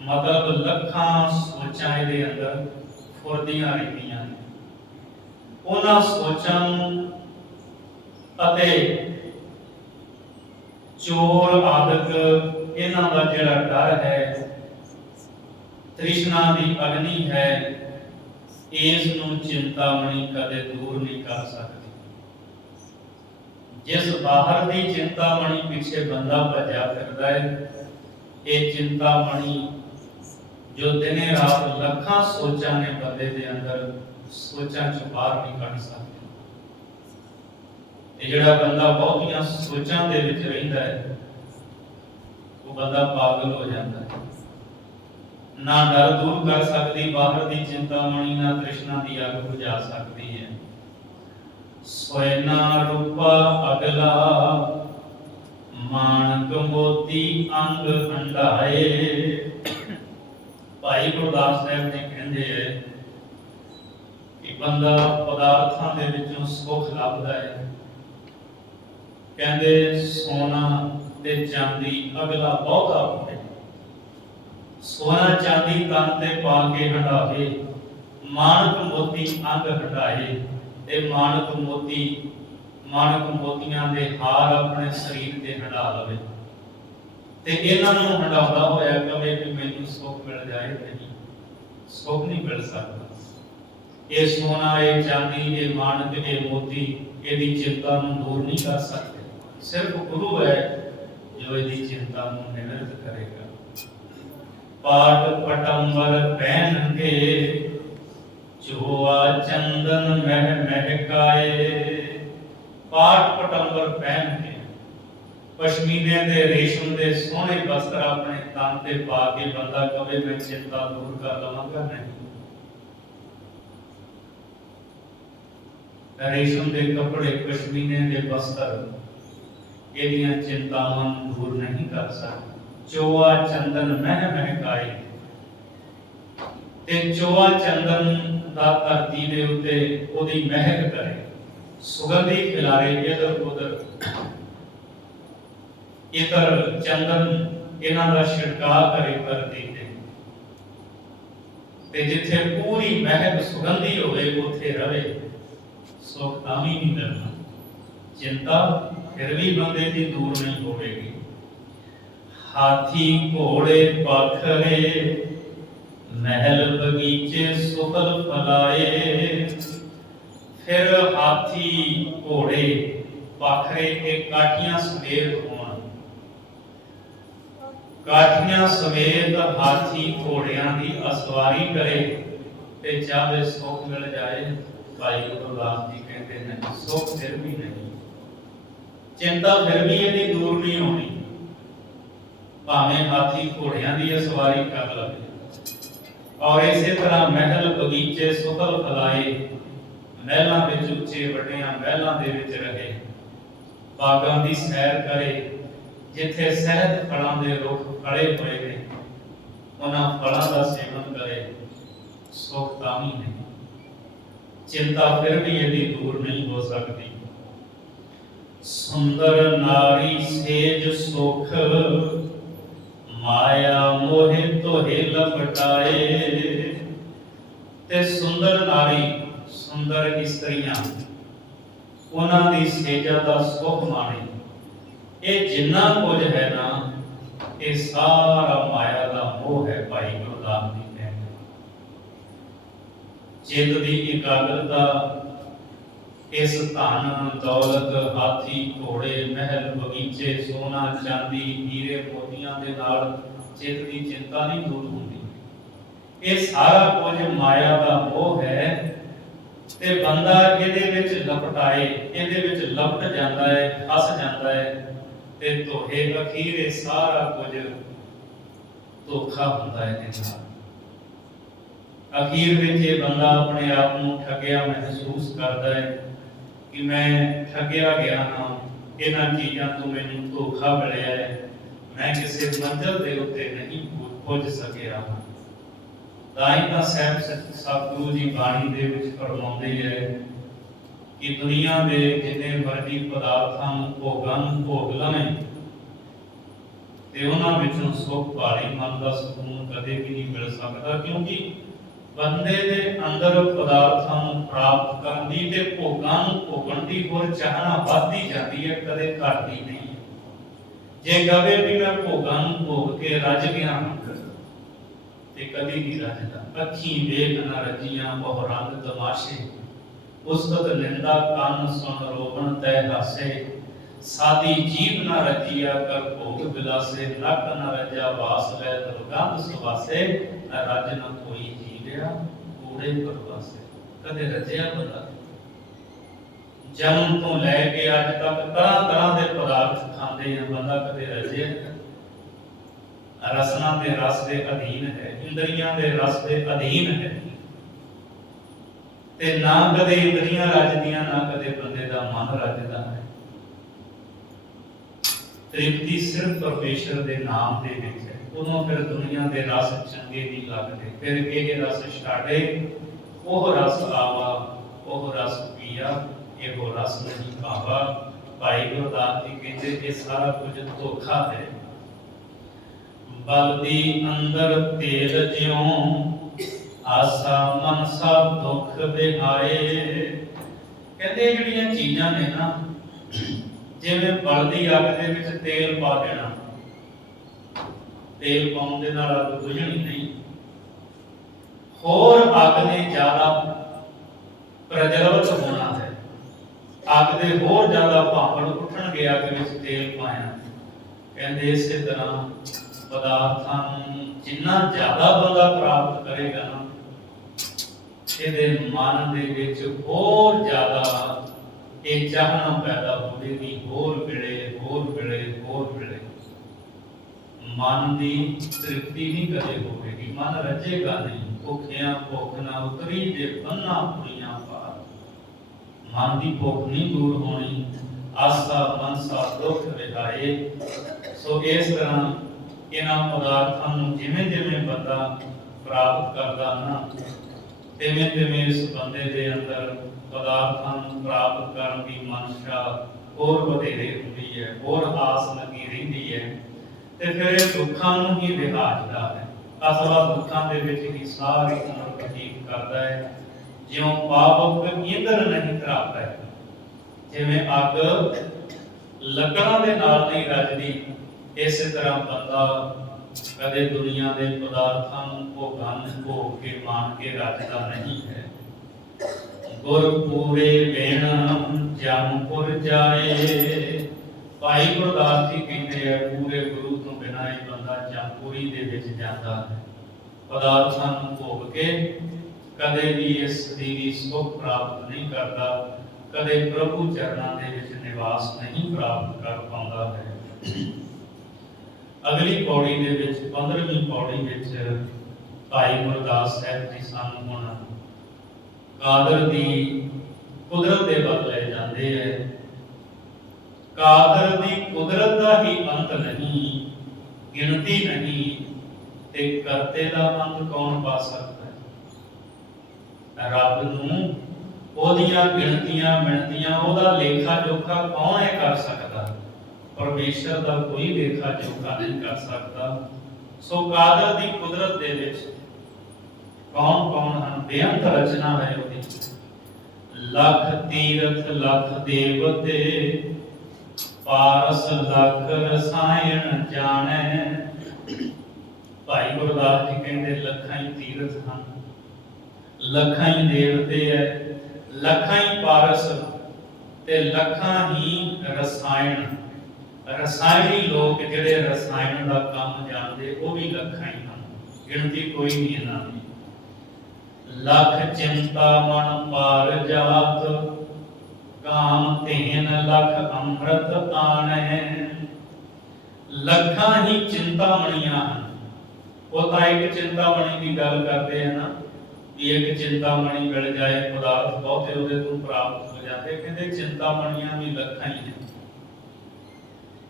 मतलब लखां सोचां दे अंदर फुरदियां रहिंदियां। उन्हां सोचां अते चोर आदक इन्हां दा जिहड़ा डर है, तृष्णा दी अग्नि है, इस नूं चिंतामणि कदे दूर नहीं कर सकती। जिस बाहर दी चिंतामणि पीछे बंदा भज्या फिरदा है, ये चिंतामणि जो दिने रात लखां सोचां ने बंदे दे अंदर सोचां चों बाहर नहीं कढ सकती। ये जिहड़ा बंदा बहुतियां सोचां दे विच रहिंदा है वो बंदा पागल हो जाता है। ना डर दूर कर सकती बाहर दी चिंतामणि, ना तृष्णा दी अग बुझा सकती है। सोयना रूपा अगला, माणक मोती अंग हंडाए। भाई गुरदास साहब जी कहते हैं कि बंदा पदार्थां दे विचों सुख लभदा है। कहते सोना ते चांदी अगला बहुता होवे। सोना चांदी तन ते पा के हंडावे, माणक मोती अंग हंडाए। ते माणक मोतियां दे हार अपने शरीर ते हंडा लवे ते इन्हां नूं हंडाउंदा होया कहे कि मैनूं सुख मिल जाए, नहीं सुख नहीं मिल सकता। ये सोना, ये चांदी, ये माणक, ये मोती इहदी चिंता नूं दूर नहीं कर सकते। सिर्फ गुरु है जो इहदी चिंता नूं निवृत्त करेगा। पाट पटंबर पहन के, जोआ चंदन मह महकाए। पाट पटंबर पहन के पश्मीने दे रेशम दे सोहने वस्त्र अपने तन ते पा के बंदा कवे मैं चिंता दूर कर लवांगा, नहीं। रेशम दे कपड़े, पश्मीने दे वस्त्र एदियां चिंतावां दूर नहीं कर सकते। चोआ चंदन मह महकाए, ते चोआ चंदन दा धरती दे उत्ते ओदी महक करे, सुगंधी खिलारे इधर उधर, इतर चंदन इन्हां दा छिड़काव करे धरती ते जिथे पूरी महक सुगंधी होवे उथे रवे, सुख तां भी नहीं मिलना, चिंता फिर भी बंदे दी दूर नहीं होवेगी। हाथी घोड़े पाखरे महल बगीचे सुफल फलाए, फिर हाथी घोड़े पाखरे के काठियां समेत होण, काठियां समेत हाथी घोड़ियां दी असवारी करे ते चाहे सुख मिल जाए। भाई गुरदास जी कहते हैं सुख फिर भी नहीं, चिंता फिर भी यदि दूर नहीं होनी, भावें हाथी घोड़ियां दी असवारी कर लवे। और इसे तरह महल बगीचे सुफल फलाए, महलों विच उच्चे वड्डियां महलों दे विच रहे, बागां दी सैर करे, जिथे सहद फलों दे रुख खड़े हुए ने उन्हां फलों दा सेवन करे, सुख तां भी नहीं, चिंता फिर भी यदि दूर नहीं हो सकती। सुंदर नारी सेज सुख, माया मोहे तोहे लपटाए, ते सुंदर नारी सुंदर स्त्रियां उन्हां दी सेजा दा सुख माणे, ये जिन्ना कुछ है ना ये सारा माया दा मोह है। भाई गुरदास जी कहते चित्त दी एकाग्रता इस धन दौलत हाथी घोड़े महल बगीचे सोना चांदी हीरे मोतियां दे नाल चित्त दी चिंता नहीं दूर होंदी, ये सारा कुछ माया दा मोह है ते बंदा इहदे विच लपटाए, इहदे विच लपट जांदा है, फस जांदा है ते धोखे अखीर ये सारा कुछ धोखा हुंदा है। अखीर विच ये बंदा अपने आप नूं ठगिया महसूस करदा है कि मैं ठगिया गया हाँ, इन्हां चीज़ां तो मैनूं धोखा मिलिया है, मैं किसी मंजिल दे उत्ते नहीं पुज सकिया। तां ही तां सतगुरु जी बाणी दे विच फरमाउंदे है कि दुनिया दे जिन्ने मर्जी पदार्थां नूं भोगां नूं भोग लवें ते उन्हां विचों सुख भाली मन दा सकून कदे भी नहीं मिल सकदा, क्योंकि बंदे दे अंदर पदार्थां नूं प्राप्त करन दी ते भोगां नूं भोगण दी होर चाहना वधदी जांदी है, कदे घटदी नहीं। जे कवे भी मैं भोगां नूं भोग के रज गया ते कदी नहीं रजदा। अखीं वेख न रजियां बहु रंग तमाशे, उस्तत निंदा कान सुन रोवण तै हासे, सादी जीव न रजिया कर भोग बिलासे, नक न रजा वास लै दुर्गंध सुवासे, न रज न कोई जीविया कूड़े परवासे। कदे रजिया बंदा जन्म तो लैके अज तक तरह तरह के पदार्थ खाते हैं, बंदा कदे रजिया रसना के रस के अधीन है, इंद्रियां के रस के अधीन है ते ना कदे इंद्रियां रजदियां ना कदे बंदे दा मन रजदा है। तृप्ति सिर्फ परमेश्वर के नाम दे विच है, उदों फिर दुनिया के रस चंगे नहीं लगते, फिर ये रस छाड़े ओह रस आवा ओह रस पिया एहो रस नहीं पावा। भाई गुरदास जी कहते ये सारा कुछ धोखा है। बलदी अंदर तेल ज्यों आसा मन सब दुख बिहाए, कहते जिहड़ियां चीज़ां ने ना जिवें बलदी अग दे विच तेल पा देना, तेल पाउण दे नाल अग बुझणी नहीं, होर अग ने ज्यादा प्रज्वलित होना है, अग दे होर ज्यादा भावण उठणगे अग विच तेल पाया। कहते इसे तरह पदार्थां जिन्ना ज्यादा बंदा प्राप्त करेगा ना, इहदे मन दे विच होर ज्यादा ਇਹ ਚਾਹਨਾ ਪੈਦਾ ਹੋਵੇਗੀ, ਹੋਰ ਮਿਲੇ, ਹੋਰ ਮਿਲੇ, ਹੋਰ ਮਿਲੇ। ਮਨ ਦੀ ਤ੍ਰਿਪਤੀ ਨਹੀਂ ਕਦੇ ਹੋਵੇਗੀ, ਮਨ ਰਜੇਗਾ ਨਹੀਂ। ਭੁੱਖਿਆਂ ਭੁੱਖ ਨਾ ਉਤਰੀ ਜੇ ਬੰਨਾ ਪੁਰੀਆਂ ਪਾਰ। ਮਨ ਦੀ ਭੁੱਖ ਨਹੀਂ ਦੂਰ ਹੋਣੀ, ਆਸਾ ਮਨਸਾ ਦੁੱਖ ਵਿਹਾਏ। ਸੋ ਇਸ ਤਰ੍ਹਾਂ ਇਹਨਾਂ ਪਦਾਰਥਾਂ ਨੂੰ ਜਿਵੇਂ ਜਿਵੇਂ ਬੰਦਾ ਪ੍ਰਾਪਤ ਕਰਦਾ ਨਾ, ਤਿਵੇਂ ਤਿਵੇਂ ਇਸ ਬੰਦੇ ਦੇ ਅੰਦਰ ਪਦਾਰਥਾਂ ਨੂੰ ਪ੍ਰਾਪਤ ਕਰਨ ਦੀ ਮਨਸ਼ਾ ਹੋਰ ਵਧੇਰੇ ਹੁੰਦੀ ਹੈ, ਹੋਰ ਆਸ ਲੱਗੀ ਰਹਿੰਦੀ ਹੈ। ਤੇ ਫਿਰ ਇਹ ਦੁੱਖਾਂ ਨੂੰ ਹੀ ਵਿਹਾਜਦਾ ਹੈ, ਅਸਲ ਦੁੱਖਾਂ ਦੇ ਵਿੱਚ ਹੀ ਸਾਰੀ ਉਮਰ ਬਤੀਤ ਕਰਦਾ ਹੈ। ਜਿਉਂ ਪਾਵਕ ਇੰਦਰ ਨਹੀਂ ਧਰਾਪੈ, ਜਿਵੇਂ ਅੱਗ ਲੱਕੜਾਂ ਦੇ ਨਾਲ ਨਹੀਂ ਰਜਦੀ, ਇਸੇ ਤਰ੍ਹਾਂ ਬੰਦਾ ਕਦੇ ਦੁਨੀਆ ਦੇ ਪਦਾਰਥਾਂ ਨੂੰ ਭੋਗਾਂ ਨੂੰ ਭੋਗ ਕੇ ਮਾਣ ਕੇ ਰੱਜਦਾ ਨਹੀਂ ਹੈ। ਗੁਰ ਪੂਰੇ ਬਿਨ ਜਮਪੁਰ ਜਾਏ। ਭਾਈ ਗੁਰਦਾਸ ਜੀ ਕਹਿੰਦੇ ਆ, ਪੂਰੇ ਗੁਰੂ ਤੋਂ ਬਿਨਾਂ ਇਹ ਬੰਦਾ ਜਮਪੁਰੀ ਦੇ ਵਿੱਚ ਜਾਂਦਾ ਹੈ। ਪਦਾਰਥਾਂ ਨੂੰ ਭੋਗ ਕੇ ਕਦੇ ਵੀ ਇਸ ਸਰੀਰੀ ਸੁਖ ਪ੍ਰਾਪਤ ਨਹੀਂ ਕਰਦਾ, ਕਦੇ ਪ੍ਰਭੂ ਚਰਨਾਂ ਦੇ ਵਿੱਚ ਨਿਵਾਸ ਨਹੀਂ ਪ੍ਰਾਪਤ ਕਰ ਪਾਉਂਦਾ ਹੈ। ਅਗਲੀ ਪੌੜੀ ਦੇ ਵਿੱਚ 15ਵੀਂ ਪੌੜੀ ਵਿੱਚ ਭਾਈ ਗੁਰਦਾਸ ਸਾਹਿਬ ਜੀ ਸਾਨੂੰ ਹੁਣ ਕਾਦਰ ਦੀ ਕੁਦਰਤ ਦੇ ਵੱਲ ਲੈ ਜਾਂਦੇ ਹੈ। ਕਾਦਰ ਦੀ ਕੁਦਰਤ ਦਾ ਹੀ ਅੰਤ ਨਹੀਂ, ਗਿਣਤੀ ਨਹੀਂ, ਤੇ ਕਰਤੇ ਦਾ ਅੰਤ ਕੌਣ ਪਾ ਸਕਦਾ ਹੈ? ਰੱਬ ਨੂੰ ਉਹਦੀਆਂ ਗਿਣਤੀਆਂ ਮਿਣਤੀਆਂ, ਉਹਦਾ ਲੇਖਾ ਜੋਖਾ ਕੌਣ ਹੈ ਕਰ ਸਕਦਾ? ਪਰਮੇਸ਼ਰ ਦਾ ਕੋਈ ਲੇਖਾ ਜੋਖਾ ਨਹੀਂ ਕਰ ਸਕਦਾ। ਸੋ ਕਾਦਰ ਦੀ ਕੁਦਰਤ ਦੇ ਵਿੱਚ ਕੌਣ ਕੌਣ ਹਨ? ਬੇਅੰਤ ਰਚਨਾ ਹੈ ਉਹਦੀ। ਲੱਖ ਤੀਰਥ ਲੱਖ ਦੇਵਤੇ, ਪਾਰਸ ਲੱਖ ਰਸਾਇਣ ਜਾਣੈ। ਭਾਈ ਗੁਰਦਾਸ ਜੀ ਕਹਿੰਦੇ ਲੱਖਾਂ ਹੀ ਤੀਰਥ ਹਨ, ਲੱਖਾਂ ਹੀ ਦੇਵਤੇ ਹੈ, ਲੱਖਾਂ ਹੀ ਪਾਰਸ ਤੇ ਲੱਖਾਂ ਹੀ ਰਸਾਇਣ। ਰਸਾਇਣੀ ਲੋਕ ਜਿਹੜੇ ਰਸਾਇਣ ਦਾ ਕੰਮ ਜਾਣਦੇ, ਉਹ ਵੀ ਲੱਖਾਂ ਹੀ ਹਨ, ਗਿਣਤੀ ਕੋਈ ਨਹੀਂ ਇਹਨਾਂ ਦੀ। ਲੱਖ ਚਿੰਤਾ ਮਨ ਪਾਰ ਜਾਤ, ਕਾਮ ਤੇਨ ਲੱਖ ਅੰਮ੍ਰਿਤ ਆਣੈ। ਲੱਖਾਂ ਹੀ ਚਿੰਤਾਮਣੀਆਂ ਹਨ। ਉਹ ਤਾਂ ਇੱਕ ਚਿੰਤਾਮਣੀ ਦੀ ਗੱਲ ਕਰਦੇ ਆ ਨਾ, ਵੀ ਇੱਕ ਚਿੰਤਾਮਣੀ ਮਿਲ ਜਾਏ, ਪਦਾਰਥ ਬਹੁਤੇ ਉਹਦੇ ਤੋਂ ਪ੍ਰਾਪਤ ਹੋ ਜਾਂਦੇ। ਕਹਿੰਦੇ ਚਿੰਤਾਮਣੀਆਂ ਵੀ ਲੱਖਾਂ ਹੀ ਨੇ।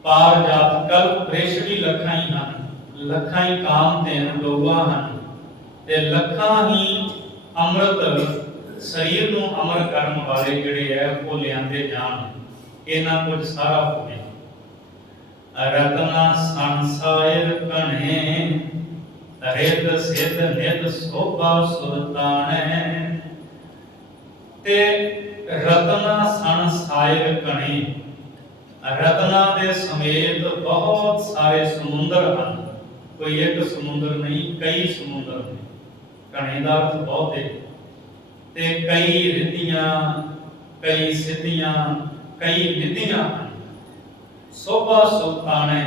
ਪਾਰ ਜਾਤ ਕਲਪ ਬ੍ਰਿਸ਼ ਵੀ ਲੱਖਾਂ ਹੀ ਹਨ, ਲੱਖਾਂ ਹੀ ਕਾਮ ਤੇਨ ਲੋਗਾ ਹਨ, ਤੇ ਲੱਖਾਂ ਹੀ ਅੰਮ੍ਰਿਤ ਸਰੀਰ ਨੂੰ ਅਮਰ ਕਰਨ ਵਾਲੇ ਜਿਹੜੇ ਹੈ ਉਹ ਲਿਆਂਦੇ ਜਾਣ। ਇਹਨਾਂ ਕੁਝ ਸਾਰਾ ਹੋਵੇ। ਰਤਨਾ ਸੰਸਾਰ ਕਣੇ, ਰਿੱਧ ਸਿੱਧ ਨਿਧ ਸੋਭਾ ਸੁਲਤਾਨੈ। ਤੇ ਰਤਨਾ ਸੰਸਾਰ ਕਣੇ, ਰਤਨਾ ਦੇ ਸਮੇਤ ਬਹੁਤ ਸਾਰੇ ਸਮੁੰਦਰ ਹਨ। ਕੋਈ ਇੱਕ ਸਮੁੰਦਰ ਨਹੀਂ, ਕਈ ਸਮੁੰਦਰ ਨੇ। ਕਣੇ ਦਾ ਅਰਥ ਬਹੁਤੇ, ਤੇ ਕਈ ਰਿੱਧੀਆਂ, ਕਈ ਸਿੱਧੀਆਂ, ਕਈ ਨਿਧੀਆਂ ਹਨ। ਸੋਭਾ ਸੁਲਤਾਨੈ,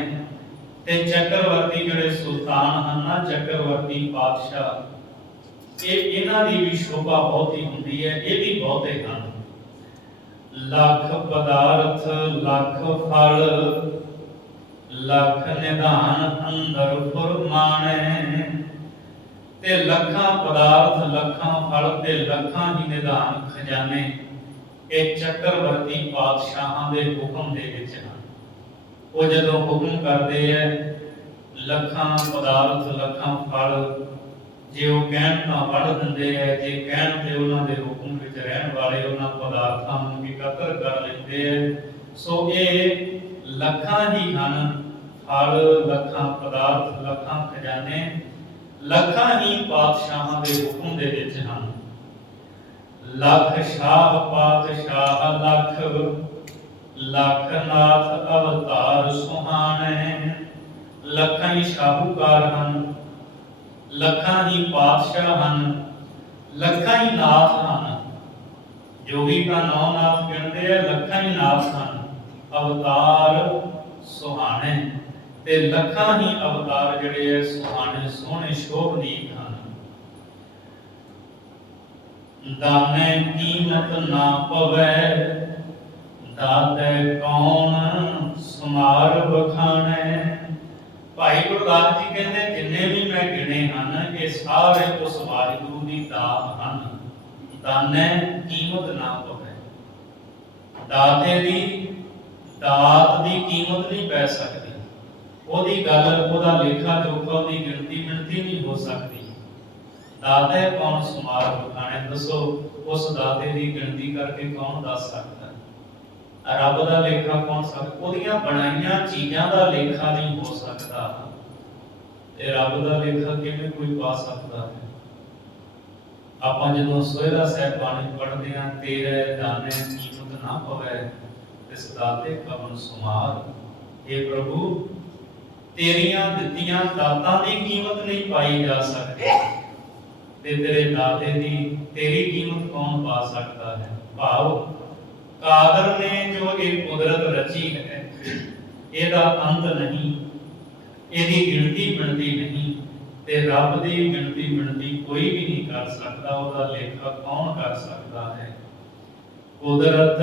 ਤੇ ਚੱਕਰਵਰਤੀ ਜਿਹੜੇ ਸੁਲਤਾਨ ਹਨ ਨਾ, ਚੱਕਰਵਰਤੀ ਪਾਤਸ਼ਾਹ, ਇਹ ਇਹਨਾਂ ਦੀ ਵੀ ਸ਼ੋਭਾ ਬਹੁਤੀ ਹੁੰਦੀ ਹੈ, ਇਹ ਵੀ ਬਹੁਤੇ ਹਨ। ਲੱਖ ਪਦਾਰਥ ਲੱਖ ਫਲ, ਲੱਖ ਨਿਧਾਨ ਅੰਦਰ ਫੁਰਮਾਣੈ। ਤੇ ਲੱਖਾਂ ਪਦਾਰਥ, ਲੱਖਾਂ ਫਲ ਤੇ ਲੱਖਾਂ ਹੀ ਨਿਧਾਨ ਖਜ਼ਾਨੇ ਇਹ ਚੱਕਰਵਰਤੀ ਪਾਤਸ਼ਾਹਾਂ ਦੇ ਹੁਕਮ ਦੇ ਵਿੱਚ ਹਨ। ਉਹ ਜਦੋਂ ਹੁਕਮ ਕਰਦੇ ਹੈ, ਲੱਖਾਂ ਪਦਾਰਥ ਲੱਖਾਂ ਫਲ, ਜੇ ਉਹ ਕਹਿਣ ਤਾਂ ਵੜ ਦਿੰਦੇ ਹੈ, ਜੇ ਕਹਿਣ ਤੇ ਉਹਨਾਂ ਦੇ ਹੁਕਮ ਵਿੱਚ ਰਹਿਣ ਵਾਲੇ ਉਹਨਾਂ ਪਦਾਰਥਾਂ ਨੂੰ ਇਕੱਤਰ ਕਰ ਲੈਂਦੇ ਹੈ। ਸੋ ਇਹ ਲੱਖਾਂ ਹੀ ਹਨ, ਫਲ ਲੱਖਾਂ ਪਦਾਰਥ ਲੱਖਾਂ ਖਜ਼ਾਨੇ, ਲੱਖਾਂ ਹੀ ਪਾਤਸ਼ਾਹਾਂ ਦੇ ਹੁਕਮ ਦੇ ਵਿੱਚ ਹਨ। ਲੱਖ ਸ਼ਾਹ ਪਾਤਸ਼ਾਹ ਲੱਖ, ਲੱਖ ਨਾਥ ਅਵਤਾਰ ਸੁਹਾਣੇ। ਲੱਖਾਂ ਹੀ ਸ਼ਾਹੂਕਾਰ ਹਨ, ਲੱਖਾਂ ਹੀ ਪਾਤਸ਼ਾਹ ਹਨ, ਲੱਖਾਂ ਹੀ ਨਾਥ ਹਨ। ਜੋਗੀ ਤਾਂ ਨੌ ਨਾਥ ਗਿਣਦੇ ਆ, ਲੱਖਾਂ ਹੀ ਨਾਥ ਹਨ। ਅਵਤਾਰ ਸੁਹਾਣੇ, ਤੇ ਲੱਖਾਂ ਹੀ ਅਵਤਾਰ ਜਿਹੜੇ ਆ ਸੁਹਾਣੇ, ਸੋਹਣੇ ਸ਼ੋਭਨੀਕ ਹਨ। ਦਾਨੇ ਕੀਮਤ ਨਾ ਪਵੈ, ਦਾਤੈ ਕੌਣ ਸਮਾਰ ਬਖਾਣੈ। ਭਾਈ ਗੁਰਦਾਸ ਜੀ ਕਹਿੰਦੇ ਜਿੰਨੇ ਵੀ ਮੈਂ ਗਿਣੇ ਹਨ ਇਹ ਸਾਰੇ ਉਸ ਵਾਹਿਗੁਰੂ ਦੀ ਦਾਤ ਹਨ। ਦਾਨੈ ਕੀਮਤ ਨਾ ਪਵੇ। ਦਾਤੇ ਦੀ ਦਾਤ ਦੀ ਕੀਮਤ ਨਹੀਂ ਪੈ ਸਕਦੀ। ਉਹਦੀ ਗੱਲ, ਉਹਦਾ ਲੇਖਾ ਜੋਖਾ, ਉਹਦੀ ਗਿਣਤੀ ਮਿਣਤੀ ਨਹੀਂ ਹੋ ਸਕਦੀ। ਦਾਤੇ ਕੌਣ ਸਮਾਰ ਬਖਾਣੈ। ਦੱਸੋ ਉਸ ਦਾਤੇ ਦੀ ਗਿਣਤੀ ਕਰਕੇ ਕੌਣ ਦੱਸ ਸਕਦਾ? ਰੱਬ ਦਾ ਲੇਖਾ ਕੌਣ ਸਕਦਾ? ਉਹਦੀਆਂ ਬਣਾਈਆਂ ਚੀਜ਼ਾਂ ਦਾ ਲੇਖਾ ਨਹੀਂ ਹੋ ਸਕਦਾ ਤੇ ਰੱਬ ਦਾ ਲੇਖਾ ਕਿਵੇਂ ਕੋਈ ਪਾ ਸਕਦਾ ਹੈ? ਆਪਾਂ ਜਦੋਂ ਸੋਹਿਲਾ ਸਾਹਿਬ ਬਾਣੀ ਪੜ੍ਹਦੇ ਹਾਂ, ਤੇਰੇ ਦਾਨੇ ਕੀਮਤ ਨਾ ਪਵੇ ਤਿਸ ਦਾਤੇ ਕਵਣ ਸੁਮਾਰ। ਇਹ ਪ੍ਰਭੂ ਤੇਰੀਆਂ ਦਿੱਤੀਆਂ ਦਾਤਾਂ ਦੀ ਕੀਮਤ ਨਹੀਂ ਪਾਈ ਜਾ ਸਕਦੀ ਤੇ ਤੇਰੇ ਦਾਤੇ ਦੀ ਤੇਰੀ ਕੀਮਤ ਕੌਣ ਪਾ ਸਕਦਾ ਹੈ? ਭਾਵ ਕਾਦਰ ਨੇ ਜੋ ਇਹ ਕੁਦਰਤ ਰਚੀ ਹੈ ਇਹਦਾ ਅੰਤ ਨਹੀਂ, ਇਹਦੀ ਗਿਣਤੀ ਮਿਣਤੀ ਨਹੀਂ ਤੇ ਰੱਬ ਦੀ ਗਿਣਤੀ ਮਿਣਤੀ ਕੋਈ ਵੀ ਨਹੀਂ ਕਰ ਸਕਦਾ। ਉਹਦਾ ਲੇਖਾ ਕੌਣ ਕਰ ਸਕਦਾ ਹੈ? ਕੁਦਰਤ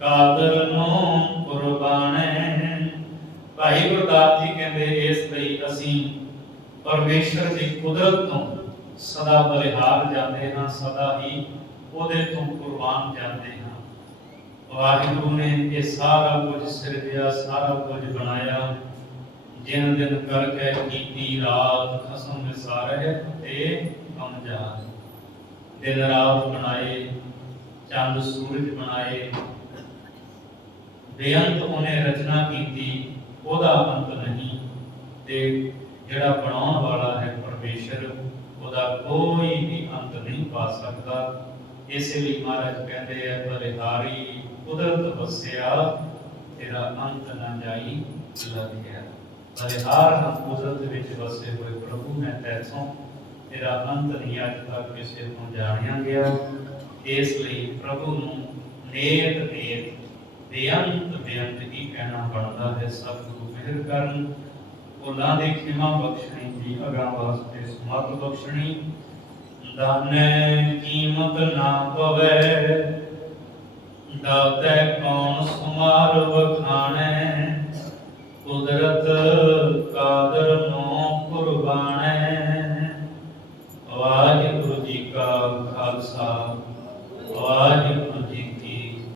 ਕਾਦਰ ਨੂੰ ਕੁਰਬਾਨੈ। ਭਾਈ ਗੁਰਦਾਸ ਜੀ ਕਹਿੰਦੇ ਇਸ ਲਈ ਅਸੀਂ ਪਰਮੇਸ਼ਰ ਦੀ ਕੁਦਰਤ ਤੋਂ ਸਦਾ ਬਲਿਹਾਰ ਜਾਂਦੇ ਹਾਂ, ਸਦਾ ਹੀ ਉਹਦੇ ਤੋਂ ਕੁਰਬਾਨ ਜਾਂਦੇ ਹਾਂ। ਵਾਹਿਗੁਰੂ ਨੇ ਇਹ ਸਾਰਾ ਕੁਝ ਸਿਰਜਿਆ, ਸਾਰਾ ਕੁਝ ਬਣਾਇਆ। ਜਿਨ ਦਿਨ ਕਰਕੇ ਕੀਤੀ ਰਾਤ ਖਸਮ ਵਿਸਾਰਹਿ ਤੇ ਕਮਜਾਰ। ਦਿਨ ਰਾਤ ਬਣਾਏ, ਚੰਦ ਸੂਰਜ ਬਣਾਏ, ਬੇਅੰਤ ਉਹਨੇ ਰਚਨਾ ਕੀਤੀ, ਉਹਦਾ ਅੰਤ ਨਹੀਂ ਤੇ ਜਿਹੜਾ ਬਣਾਉਣ ਵਾਲਾ ਹੈ ਪਰਮੇਸ਼ਰ, ਉਹਦਾ ਕੋਈ ਵੀ ਅੰਤ ਨਹੀਂ ਪਾ ਸਕਦਾ। ਇਸੇ ਲਈ ਮਹਾਰਾਜ ਕਹਿੰਦੇ ਆ ਬਲਿਹਾਰੀ ਕੁਦਰਤ ਵਸਿਆ ਤੇਰਾ ਅੰਤ ਨਾ ਜਾਈ ਲੱਗਿਆ। ਬਲਿਹਾਰ ਹਾਂ ਕੁਦਰਤ ਵਿੱਚ ਵਸੇ ਹੋਏ ਪ੍ਰਭੂ, ਮੈਂ ਤੈਥੋਂ ਤੇਰਾ ਅੰਤ ਨਹੀਂ ਅੱਜ ਤੱਕ ਕਿਸੇ ਤੋਂ ਜਾਣਿਆ ਗਿਆ। ਇਸ ਲਈ ਪ੍ਰਭੂ ਨੂੰ ਨੇਤ ਨੇਤ ਬੇਅੰਤ ਬੇਅੰਤ ਹੀ ਕਹਿਣਾ ਬਣਦਾ ਹੈ। ਸਤਿਗੁਰੂ ਮਿਹਰ ਕਰਨ, ਭੁੱਲਾਂ ਦੀ ਖਿਮਾ ਬਖਸ਼ਣੀ ਜੀ, ਅਗਾਂਹ ਵਾਸਤੇ ਸਮਤ ਬਖਸ਼ਣੀ। ਦਾਨੈ ਕੀਮਤ ਨਾ ਪਵੇ ਦਾਤੈ ਕੌਣ ਸਮਾਰ ਬਖਾਣੈ। ਕੁਦਰਤ